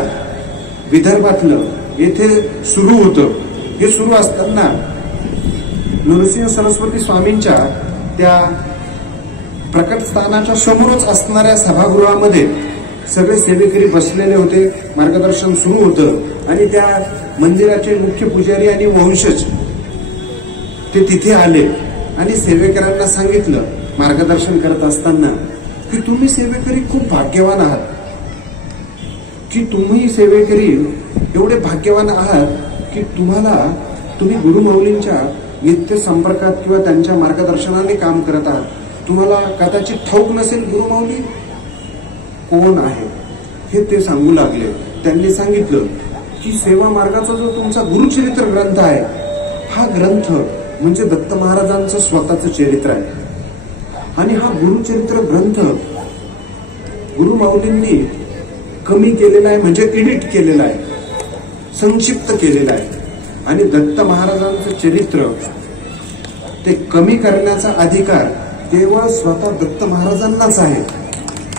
विदर्भातलं येथे सुरू होतं. हे सुरू असताना नृसिंह सरस्वती स्वामींच्या त्या प्रकट स्थानाच्या समोरच असणाऱ्या सभागृहामध्ये सगळे सेवेकरी बसलेले होते, मार्गदर्शन सुरू होतं आणि त्या मंदिराचे मुख्य पुजारी आणि वंशज ते तिथे आले आणि सेवेकरांना सांगितलं मार्गदर्शन करत असताना की तुम्ही सेवेकरी खूप भाग्यवान आहात, की तुम्ही सेवेकरी एवढे भाग्यवान आहात की तुम्ही गुरुमाऊलींच्या नित्य संपर्कात किंवा त्यांच्या मार्गदर्शनाने काम करत आहात. तुम्हाला कदाचित ठाऊक नसेल गुरुमाऊली कोण आहे हे ते सांगू लागले. त्यांनी सांगितलं की सेवा मार्गाचा जो तुमचा गुरुचरित्र ग्रंथ आहे, हा ग्रंथ म्हणजे दत्त महाराजांचं स्वतःचं चरित्र आहे आणि हा गुरुचरित्र ग्रंथ गुरुमाऊलींनी कमी केलेला आहे, म्हणजे एडिट केलेला आहे, संक्षिप्त केलेला आहे. आणि दत्त महाराजांचं चरित्र ते कमी करण्याचा अधिकार केवळ स्वतः दत्त महाराजांनाच आहे.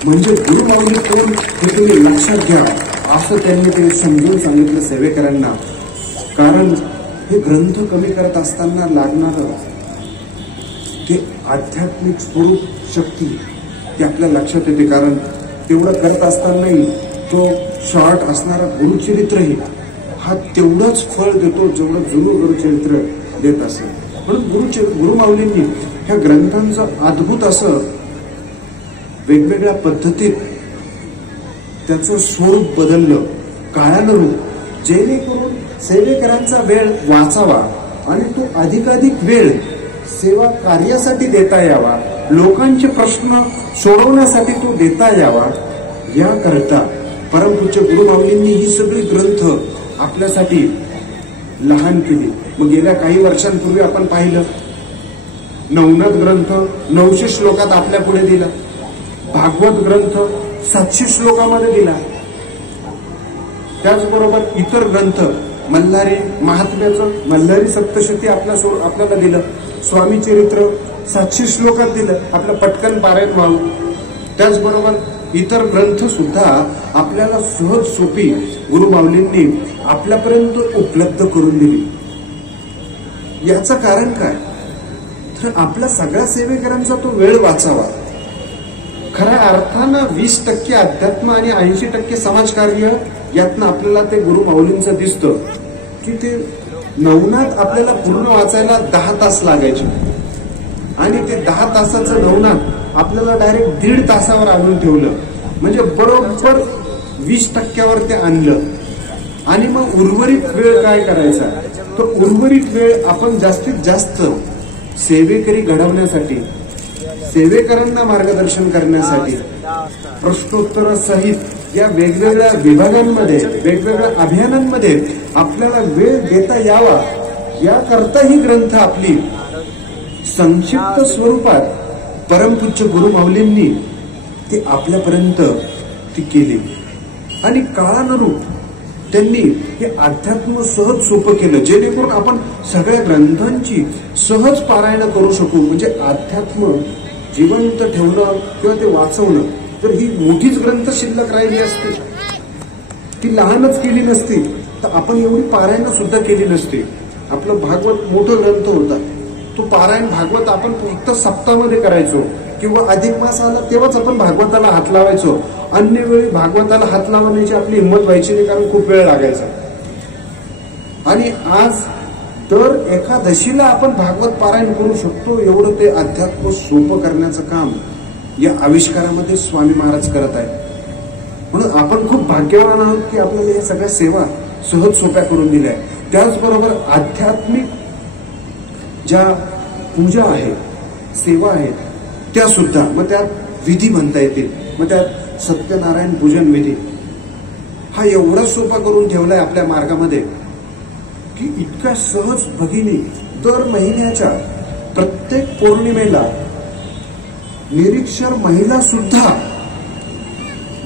म्हणजे गुरुमाऊली कोण हे तुम्ही लक्षात घ्या, असं त्यांनी ते समजून सांगितलं सेवेकरांना. कारण हे ग्रंथ कमी करत असताना लागणार ते आध्यात्मिक स्वरूप शक्ती ती आपल्या लक्षात येते. कारण तेवढं करत असतानाही तो शॉर्ट असणारा गुरुचरित्रही हा तेवढंच फळ देतो जेवढं जुनं गुरुचरित्र देत असेल. म्हणून गुरुमाऊलींनी ह्या ग्रंथांचं अद्भुत असं वेगवेगळ्या पद्धतीत त्याचं स्वरूप बदललं, काळानं रूप, जेणेकरून सेवेकरांचा वेळ वाचावा आणि तो अधिकाधिक वेळ सेवा कार्यासाठी देता यावा, लोकांचे प्रश्न सोडवण्यासाठी तो देता यावा. याकरता परमपूज्य गुरुमाऊलींनी ही सगळी ग्रंथ आपल्यासाठी लहान केली. मग गेल्या काही वर्षांपूर्वी आपण पाहिलं नवनाथ ग्रंथ 900 श्लोकात आपल्या पुढे दिला, भागवत ग्रंथ 700 श्लोकामध्ये दिला. त्याचबरोबर इतर ग्रंथ मल्हारी महात्म्याचं मल्हारी सप्तशती आपल्याला दिलं, स्वामी चरित्र 700 श्लोकात दिलं, आपलं पटकन पारायण व्हावं. त्याचबरोबर इतर ग्रंथ सुद्धा आपल्याला सहज सोपी गुरुमाऊलींनी आपल्यापर्यंत उपलब्ध करून दिली. याचं कारण काय, तर आपल्या सगळ्या सेवेकरांचा तो वेळ वाचावा. खऱ्या अर्थानं 20% अध्यात्म आणि 80% समाजकार्य यातनं आपल्याला ते गुरुमाऊलींचं दिसतं की ते नवनाथ आपल्याला पूर्ण वाचायला 10 तास लागायचे आणि ते 10 तासाचं नवनाथ आपल्याला डायरेक्ट 1.5 तासावर आणून ठेवलं. म्हणजे बरोबर 20%वर ते आणलं. आणि मग उर्वरित वेळ काय करायचा, तो उर्वरित वेळ आपण जास्तीत जास्त सेवेकरी घडवण्यासाठी, सेवेकरांना मार्गदर्शन करण्यासाठी, प्रश्नोत्तरासहित या वेगवेगळ्या विभागांमध्ये, वेगवेगळ्या अभियानांमध्ये आपल्याला वेळ देता यावा, याकरता ही ग्रंथ आपली संक्षिप्त स्वरूपात परमपूज्य गुरुमाऊलींनी ती आपल्यापर्यंत ती केली. आणि काळानुरूप त्यांनी हे अध्यात्म सहज सोपं केलं, जेणेकरून आपण सगळ्या ग्रंथांची सहज पारायण करू शकू. म्हणजे अध्यात्म जिवंत ठेवणं किंवा ते वाचवणं, तर ही मोठीच ग्रंथ शिल्लक राहिली असती, ती लहानच केली नसती, तर आपण एवढी पारायण सुद्धा केली नसती. आपलं भागवत मोठं ग्रंथ होता, तो पारायण भागवत आपण फक्त सप्ताहामध्ये करायचो किंवा अधिक मास आला तेव्हाच आपण भागवताला हात लावायचो. अन्य वेळी भागवताला हात लावण्याची आपली हिंमत व्हायची नाही, कारण खूप वेळ लागायचा. आणि आज दर एकादशीला आपण भागवत पारायण करू शकतो. एवढं ते अध्यात्म सोपं करण्याचं काम या आविष्कारामध्ये स्वामी महाराज करत आहेत. म्हणून आपण खूप भाग्यवान आहोत की आपल्याला या सगळ्या सेवा सहज सोप्या करून दिल्या आहेत. त्याचबरोबर आध्यात्मिक ज्या पूजा आहेत, सेवा आहेत, त्या सुद्धा मग त्यात विधी म्हणता येतील. मग त्यात सत्यनारायण पूजन विधी हा एवढा सोपा करून ठेवलाय आपल्या मार्गामध्ये की इतक्या सहज भगिनी दर महिन्याच्या प्रत्येक पौर्णिमेला निरीक्षर महिला सुद्धा,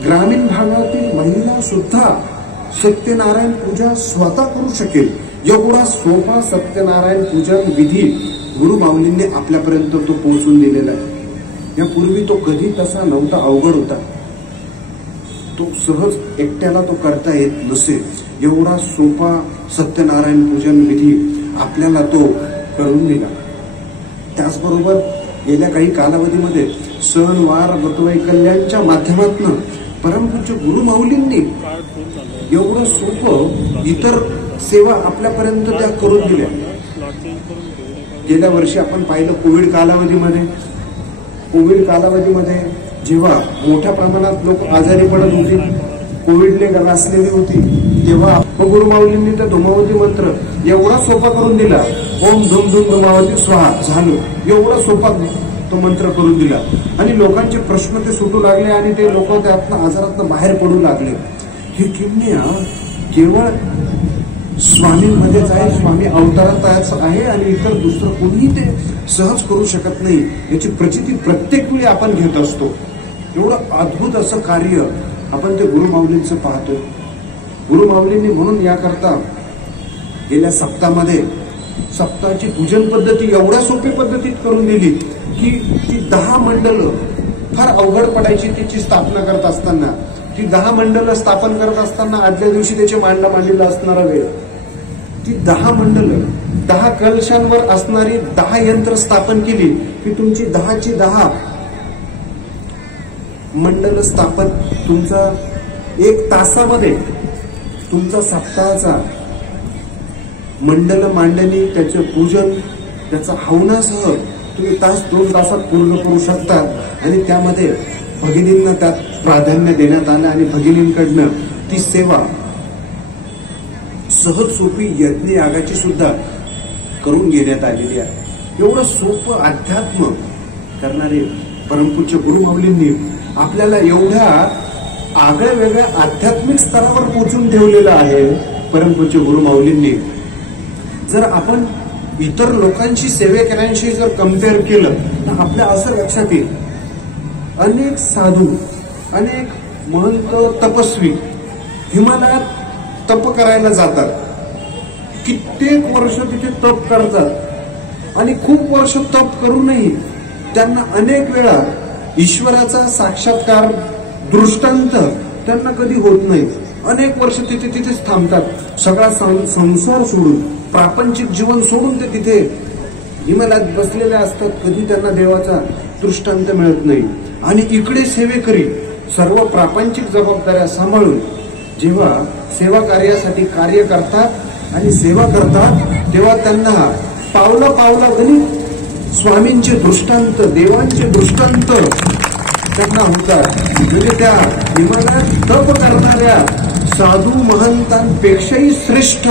ग्रामीण भागातील महिला सुद्धा सत्यनारायण पूजा स्वतः करू शकेल. एवढा सोपा सत्यनारायण पूजन विधी गुरुमाऊलींनी आपल्यापर्यंत तो पोहोचून दिलेला आहे. यापूर्वी तो कधी तसा नव्हता, अवघड होता, तो सहज एकट्याला तो करता येत नसे. एवढा सोपा सत्यनारायण पूजन विधी आपल्याला तो करून दिला. त्याचबरोबर गेल्या काही कालावधीमध्ये सण वार व्रतवैकल्यांच्या माध्यमातून परमपूज्य गुरुमाऊलींनी एवढं सोपं इतर सेवा आपल्यापर्यंत त्या करून दिल्या. गेल्या वर्षी आपण पाहिलं कोविड कालावधीमध्ये जेव्हा मोठ्या प्रमाणात लोक आजारी पडत होते, कोविडने ग्रासलेली होती, तेव्हा गुरुमाऊलींनी तर धुमावती मंत्र एवढा सोपा करून दिला. ओम धुम धुम धुमावती स्वाहा झालो, एवढा सोपा तो मंत्र करून दिला आणि लोकांचे प्रश्न ते सुटू लागले आणि ते लोक त्यातनं आजारातनं बाहेर पडू लागले. ही किमया केवळ स्वामींमध्येच आहे, स्वामी अवतारातच आहे आणि इतर दुसरं कोणीही ते सहज करू शकत नाही. याची प्रचिती प्रत्येक वेळी आपण घेत असतो. एवढं अद्भुत असं कार्य आपण ते गुरुमाऊलींचं पाहतोय. गुरुमाऊलींनी म्हणून याकरता गेल्या सप्ताहाची पूजन पद्धती एवढ्या सोपी पद्धतीत करून दिली की ती 10 मंडलं फार अवघड पडायची. तिची स्थापना करत असताना, ती 10 मंडलं स्थापन करत असताना आदल्या दिवशी त्याचे मांडीला असणारा वेळ, ती 10 मंडलं 10 कलशांवर असणारी 10 यंत्र स्थापन केली की तुमची 10ची 10 मंडल स्थापन तुमचा 1 तासामध्ये तुमचा सप्ताहाचा मंडल मांडणी, त्याचे पूजन, त्याचा हवनासह तुम्ही 1-2 तासात पूर्ण करू शकता. आणि त्यामध्ये भगिनींना त्यात प्राधान्य देण्यात आलं आणि भगिनींकडनं ती सेवा सहज सोपी यज्ञ यागाची सुद्धा करून घेण्यात आलेली आहे. एवढं सोपं अध्यात्म करणारे परमपूज्य गुरुमाऊलींनी आपल्याला एवढ्या आगळ्या वेगळ्या आध्यात्मिक स्तरावर पोहोचून ठेवलेलं आहे. परमपूज्य गुरुमाऊलींनी जर आपण इतर लोकांशी सेवेकऱ्यांशी जर कम्पेअर केलं तर आपल्या असं लक्षात येईल, अनेक साधू, अनेक महंत, तपस्वी हिमालयात तप करायला जातात, कित्येक वर्ष तिथे तप करतात आणि खूप वर्ष तप करूनही त्यांना अनेक वेळा ईश्वराचा साक्षात्कार दृष्टांत त्यांना कधी होत नाही. अनेक वर्ष तिथेच थांबतात. सगळा संसार सोडून, प्रापंचिक जीवन सोडून ते तिथे हिमालयात बसलेले असतात. कधी त्यांना देवाचा दृष्टांत मिळत नाही. आणि इकडे सेवेकरी सर्व प्रापंचिक जबाबदाऱ्या सांभाळून जेव्हा सेवा कार्यासाठी कार्य करतात आणि सेवा करतात तेव्हा त्यांना पावला गणित स्वामींचे दृष्टांत, देवांचे दृष्टांत त्यांना होतात. म्हणजे त्या हिमालयात तप करणाऱ्या साधू महंतांपेक्षाही श्रेष्ठ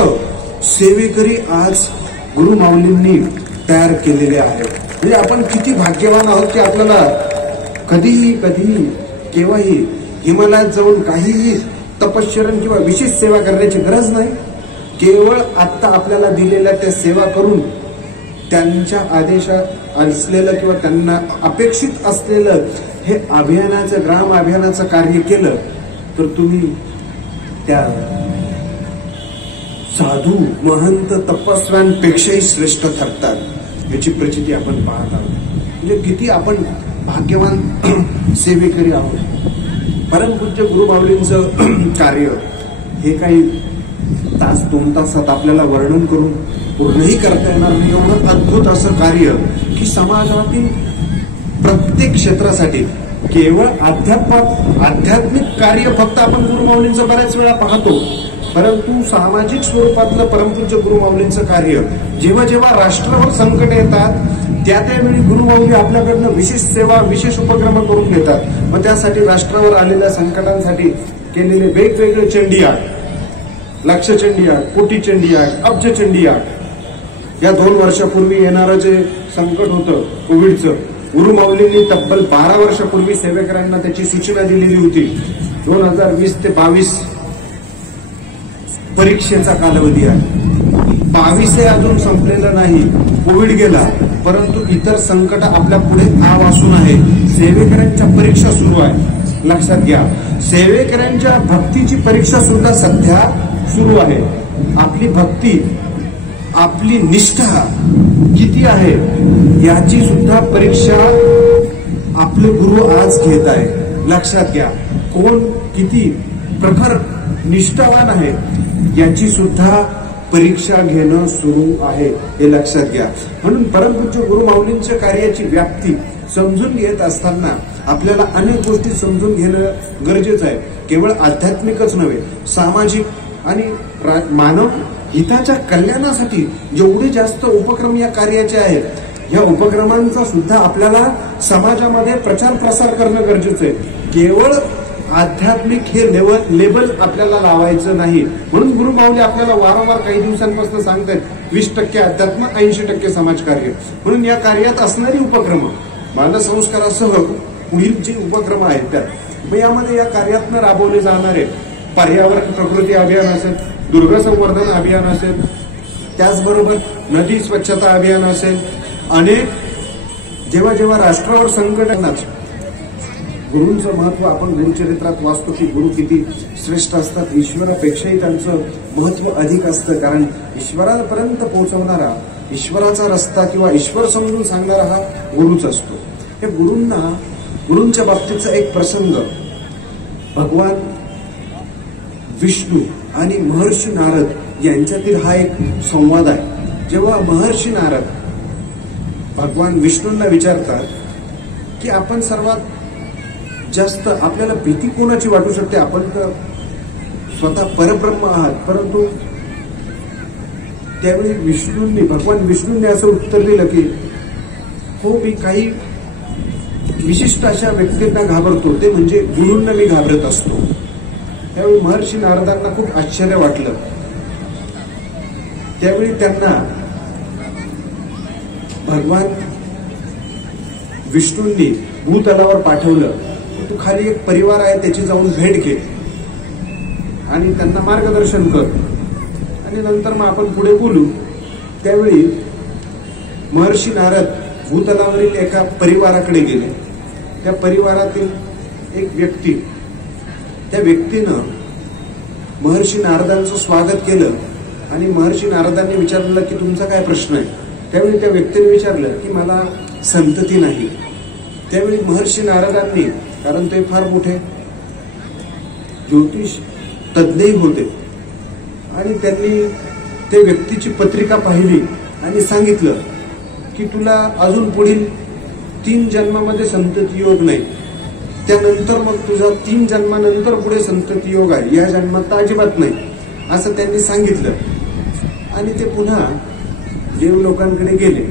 सेवेकरी आज गुरुमाऊलींनी तयार केलेले आहेत. म्हणजे आपण किती भाग्यवान आहोत की आपल्याला कधीही केव्हाही हिमालयात जाऊन काहीही तपश्चरण किंवा विशेष सेवा करण्याची गरज नाही. केवळ आत्ता आपल्याला दिलेल्या त्या सेवा करून त्यांच्या आदेशात असलेलं किंवा त्यांना अपेक्षित असलेलं हे अभियानाचं, ग्राम अभियानाचं कार्य केलं तर तुम्ही त्या साधू महंत तपस्व्यांपेक्षाही श्रेष्ठ ठरतात. याची प्रचिती आपण पाहत आहोत. म्हणजे किती आपण भाग्यवान सेवेकरी आहोत. परमपूज्य गुरुमाऊलींचं कार्य हे काही 2 तासात आपल्याला वर्णन करून पूर्णही करता येणार नाही. एवढं अद्भुत असं कार्य की समाजातील प्रत्येक क्षेत्रासाठी केवळ आध्यात्मिक कार्य फक्त आपण गुरुमाऊलींचं बऱ्याच वेळा पाहतो, परंतु सामाजिक स्वरूपातलं परमपूज्य गुरुमाऊलींचं कार्य जेव्हा जेव्हा राष्ट्रावर संकट येतात त्यावेळी गुरुमाऊली आपल्याकडनं विशेष सेवा, विशेष उपक्रम करून घेतात. मग त्यासाठी राष्ट्रावर आलेल्या संकटांसाठी केलेले वेगवेगळे चंडीयाग, लक्ष चंडीयाग, कोटी चंडीयाग, अब्ज चंडीयाग, या 2 वर्षापूर्वी येणारं जे संकट होतं कोविडचं, गुरुमाऊलींनी तब्बल 12 वर्षापूर्वी सेवेकरांना त्याची सूचना दिलेली होती. 2020 ते 22 परीक्षेचा कालावधी आहे. 22 अजून संपलेलं नाही. कोविड गेला, परंतु इतर संकट आपल्या पुढे आवासून आहे. सेवेकऱ्यांच्या परीक्षा सुरू आहे. लक्षात घ्या, सेवेकऱ्यांच्या भक्तीची परीक्षा सुद्धा सध्या सुरू आहे. आपली भक्ती, आपली निष्ठा किती आहे याची सुद्धा परीक्षा आपले गुरु आज घेत आहे. लक्षात घ्या, कोण किती प्रखर निष्ठावान आहे याची सुद्धा परीक्षा घेणं सुरू आहे, हे लक्षात घ्या. म्हणून परमपूज्य गुरुमाऊलींच्या कार्याची व्याप्ती समजून घेत असताना आपल्याला अनेक गोष्टी समजून घेणं गरजेचं आहे. केवळ आध्यात्मिकच नव्हे, सामाजिक आणि मानव हिताच्या कल्याणासाठी जेवढे जास्त उपक्रम या कार्याचे आहेत, या उपक्रमांचा सुद्धा आपल्याला समाजामध्ये प्रचार प्रसार करणं गरजेचं आहे. केवळ आध्यात्मिक हे लेबल आपल्याला लावायचं नाही. म्हणून गुरु माऊली आपल्याला वारंवार काही दिवसांपासून सांगतात 20% अध्यात्म, 80% समाजकार्य. म्हणून या कार्यात असणारी उपक्रम, बालसंस्कारासह पुढील जे उपक्रम आहेत त्यात, यामध्ये या कार्यातनं राबवले जाणारे पर्यावरण प्रकृती अभियान असेल, दुर्ग संवर्धन अभियान असेल, त्याचबरोबर नदी स्वच्छता अभियान असेल, अनेक जेव्हा जेव्हा राष्ट्रावर संकट येणार, गुरूंचं महत्व आपण गुरुचरित्रात वाचतो की गुरु किती श्रेष्ठ असतात. ईश्वरापेक्षाही त्यांचं महत्व अधिक असतं, कारण ईश्वरापर्यंत पोहोचवणारा, ईश्वराचा रस्ता किंवा ईश्वर समजून सांगणारा हा गुरुच असतो. हे गुरूंच्या बाबतीचा एक प्रसंग, भगवान विष्णू आणि महर्षी नारद यांच्यातील हा एक संवाद आहे. जेव्हा महर्षी नारद भगवान विष्णूंना विचारतात की आपण सर्वात जास्त आपल्याला भीती कोणाची वाटू शकते, आपण तर स्वतः परब्रह्म आहात. परंतु त्यावेळी भगवान विष्णूंनी असं उत्तर दिलं की हो, मी काही विशिष्ट अशा व्यक्तींना घाबरतो, ते म्हणजे गुरूंना मी घाबरत असतो. त्यावेळी महर्षी नारदांना खूप आश्चर्य वाटलं. त्यावेळी त्यांना भगवान विष्णूंनी भूतलावर पाठवलं, तू खाली एक परिवार आहे त्याची जाऊन भेट घे आणि त्यांना मार्गदर्शन कर आणि नंतर मग आपण पुढे बोलू. त्यावेळी महर्षी नारद भूतलावरील एका परिवाराकडे गेले. त्या परिवारातील एक व्यक्ती, त्या व्यक्तीनं महर्षी नारदांचं स्वागत केलं आणि महर्षी नारदांनी विचारलं की तुमचा काय प्रश्न आहे. त्यावेळी त्या व्यक्तीने विचारलं की मला संतती नाही. त्यावेळी महर्षी नारदांनी, कारण ते फार मोठे ज्योतिष तज्ञही होते, आणि त्यांनी त्या व्यक्तीची पत्रिका पाहिली आणि सांगितलं की तुला अजून पुढील 3 जन्मामध्ये संतती योग नाही, त्यानंतर मग तुझा 3 जन्मानंतर पुढे संतती योग आहे, या जन्मात अजिबात नाही, असं त्यांनी सांगितलं. आणि ते पुन्हा देव लोकांकडे गेले.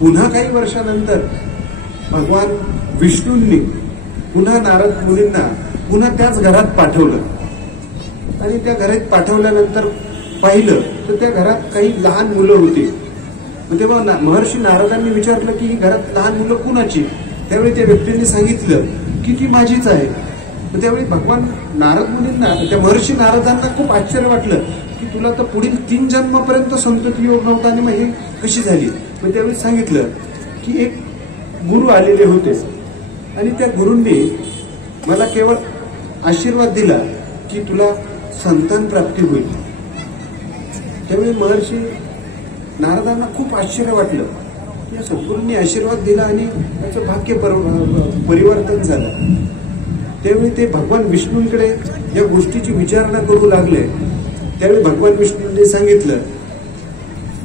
पुन्हा काही वर्षानंतर भगवान विष्णूंनी पुन्हा नारद मुनींना पुन्हा त्याच घरात पाठवलं आणि त्या घरात पाठवल्यानंतर पाहिलं तर त्या घरात काही लहान मुलं होती. तेव्हा महर्षी नारदांनी विचारलं की ही घरात लहान मुलं कुणाची. त्यावेळी त्या व्यक्तींनी सांगितलं की ती माझीच आहे. त्यावेळी भगवान नारद मुनींना, त्या महर्षी नारदांना खूप आश्चर्य वाटलं की तुला तर पुढील 3 जन्मापर्यंत संतती योग नव्हता आणि मग हे कशी झाली. मग त्यावेळी सांगितलं की एक गुरु आलेले होते आणि त्या गुरूंनी मला केवळ आशीर्वाद दिला की तुला संतान प्राप्ती होईल. त्यावेळी महर्षी नारदांना खूप आश्चर्य वाटलं. या सद्गुरूंनी आशीर्वाद दिला आणि त्याचं भाग्य परिवर्तन झालं. त्यावेळी ते भगवान विष्णूंकडे या गोष्टीची विचारणा करू लागले. त्यावेळी भगवान विष्णूंनी सांगितलं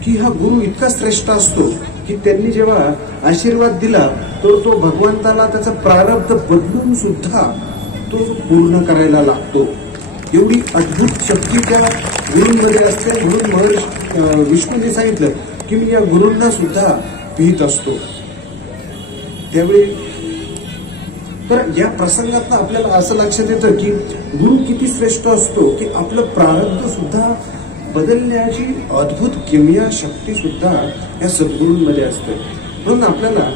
की हा गुरु इतका श्रेष्ठ असतो की त्यांनी जेव्हा आशीर्वाद दिला तर तो भगवंताला त्याचा प्रारब्ध बदलून सुद्धा तो पूर्ण करायला लागतो. एवढी अद्भुत शक्ती त्या गुरूंमध्ये असते. म्हणून विष्णूने सांगितलं की मी या गुरूंना सुद्धा भीत असतो. त्यावेळी तर या प्रसंगात आपल्याला असं लक्षात येतं की गुरु किती श्रेष्ठ असतो की आपलं प्रारब्ध सुद्धा बदलण्याची अद्भुत किमया शक्ती सुद्धा या सद्गुरूंमध्ये असते. म्हणून आपल्याला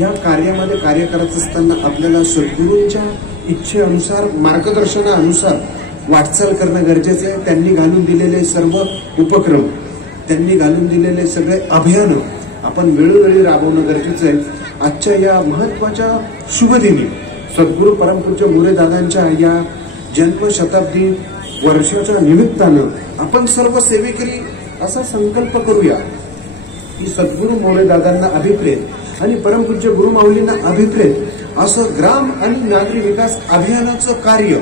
या कार्यामध्ये कार्य करत असताना आपल्याला सद्गुरूंच्या इच्छेनुसार, मार्गदर्शनानुसार वाटचाल करणं गरजेचं आहे. त्यांनी घालून दिलेले सर्व उपक्रम, त्यांनी घालून दिलेले सगळे अभियान आपण वेळोवेळी राबवणं गरजेचं आहे. आजच्या या महत्वाच्या शुभदिनी सद्गुरू परमपूज्य मोरेदादांच्या या जन्मशताब्दी वर्षाच्या निमित्तानं आपण सर्व सेवेकरी असा संकल्प करूया की सद्गुरू मोरेदादांना अभिप्रेत आणि परमपूज्य गुरुमाऊलींना अभिप्रेत असं ग्राम आणि नागरी विकास अभियानाचं कार्य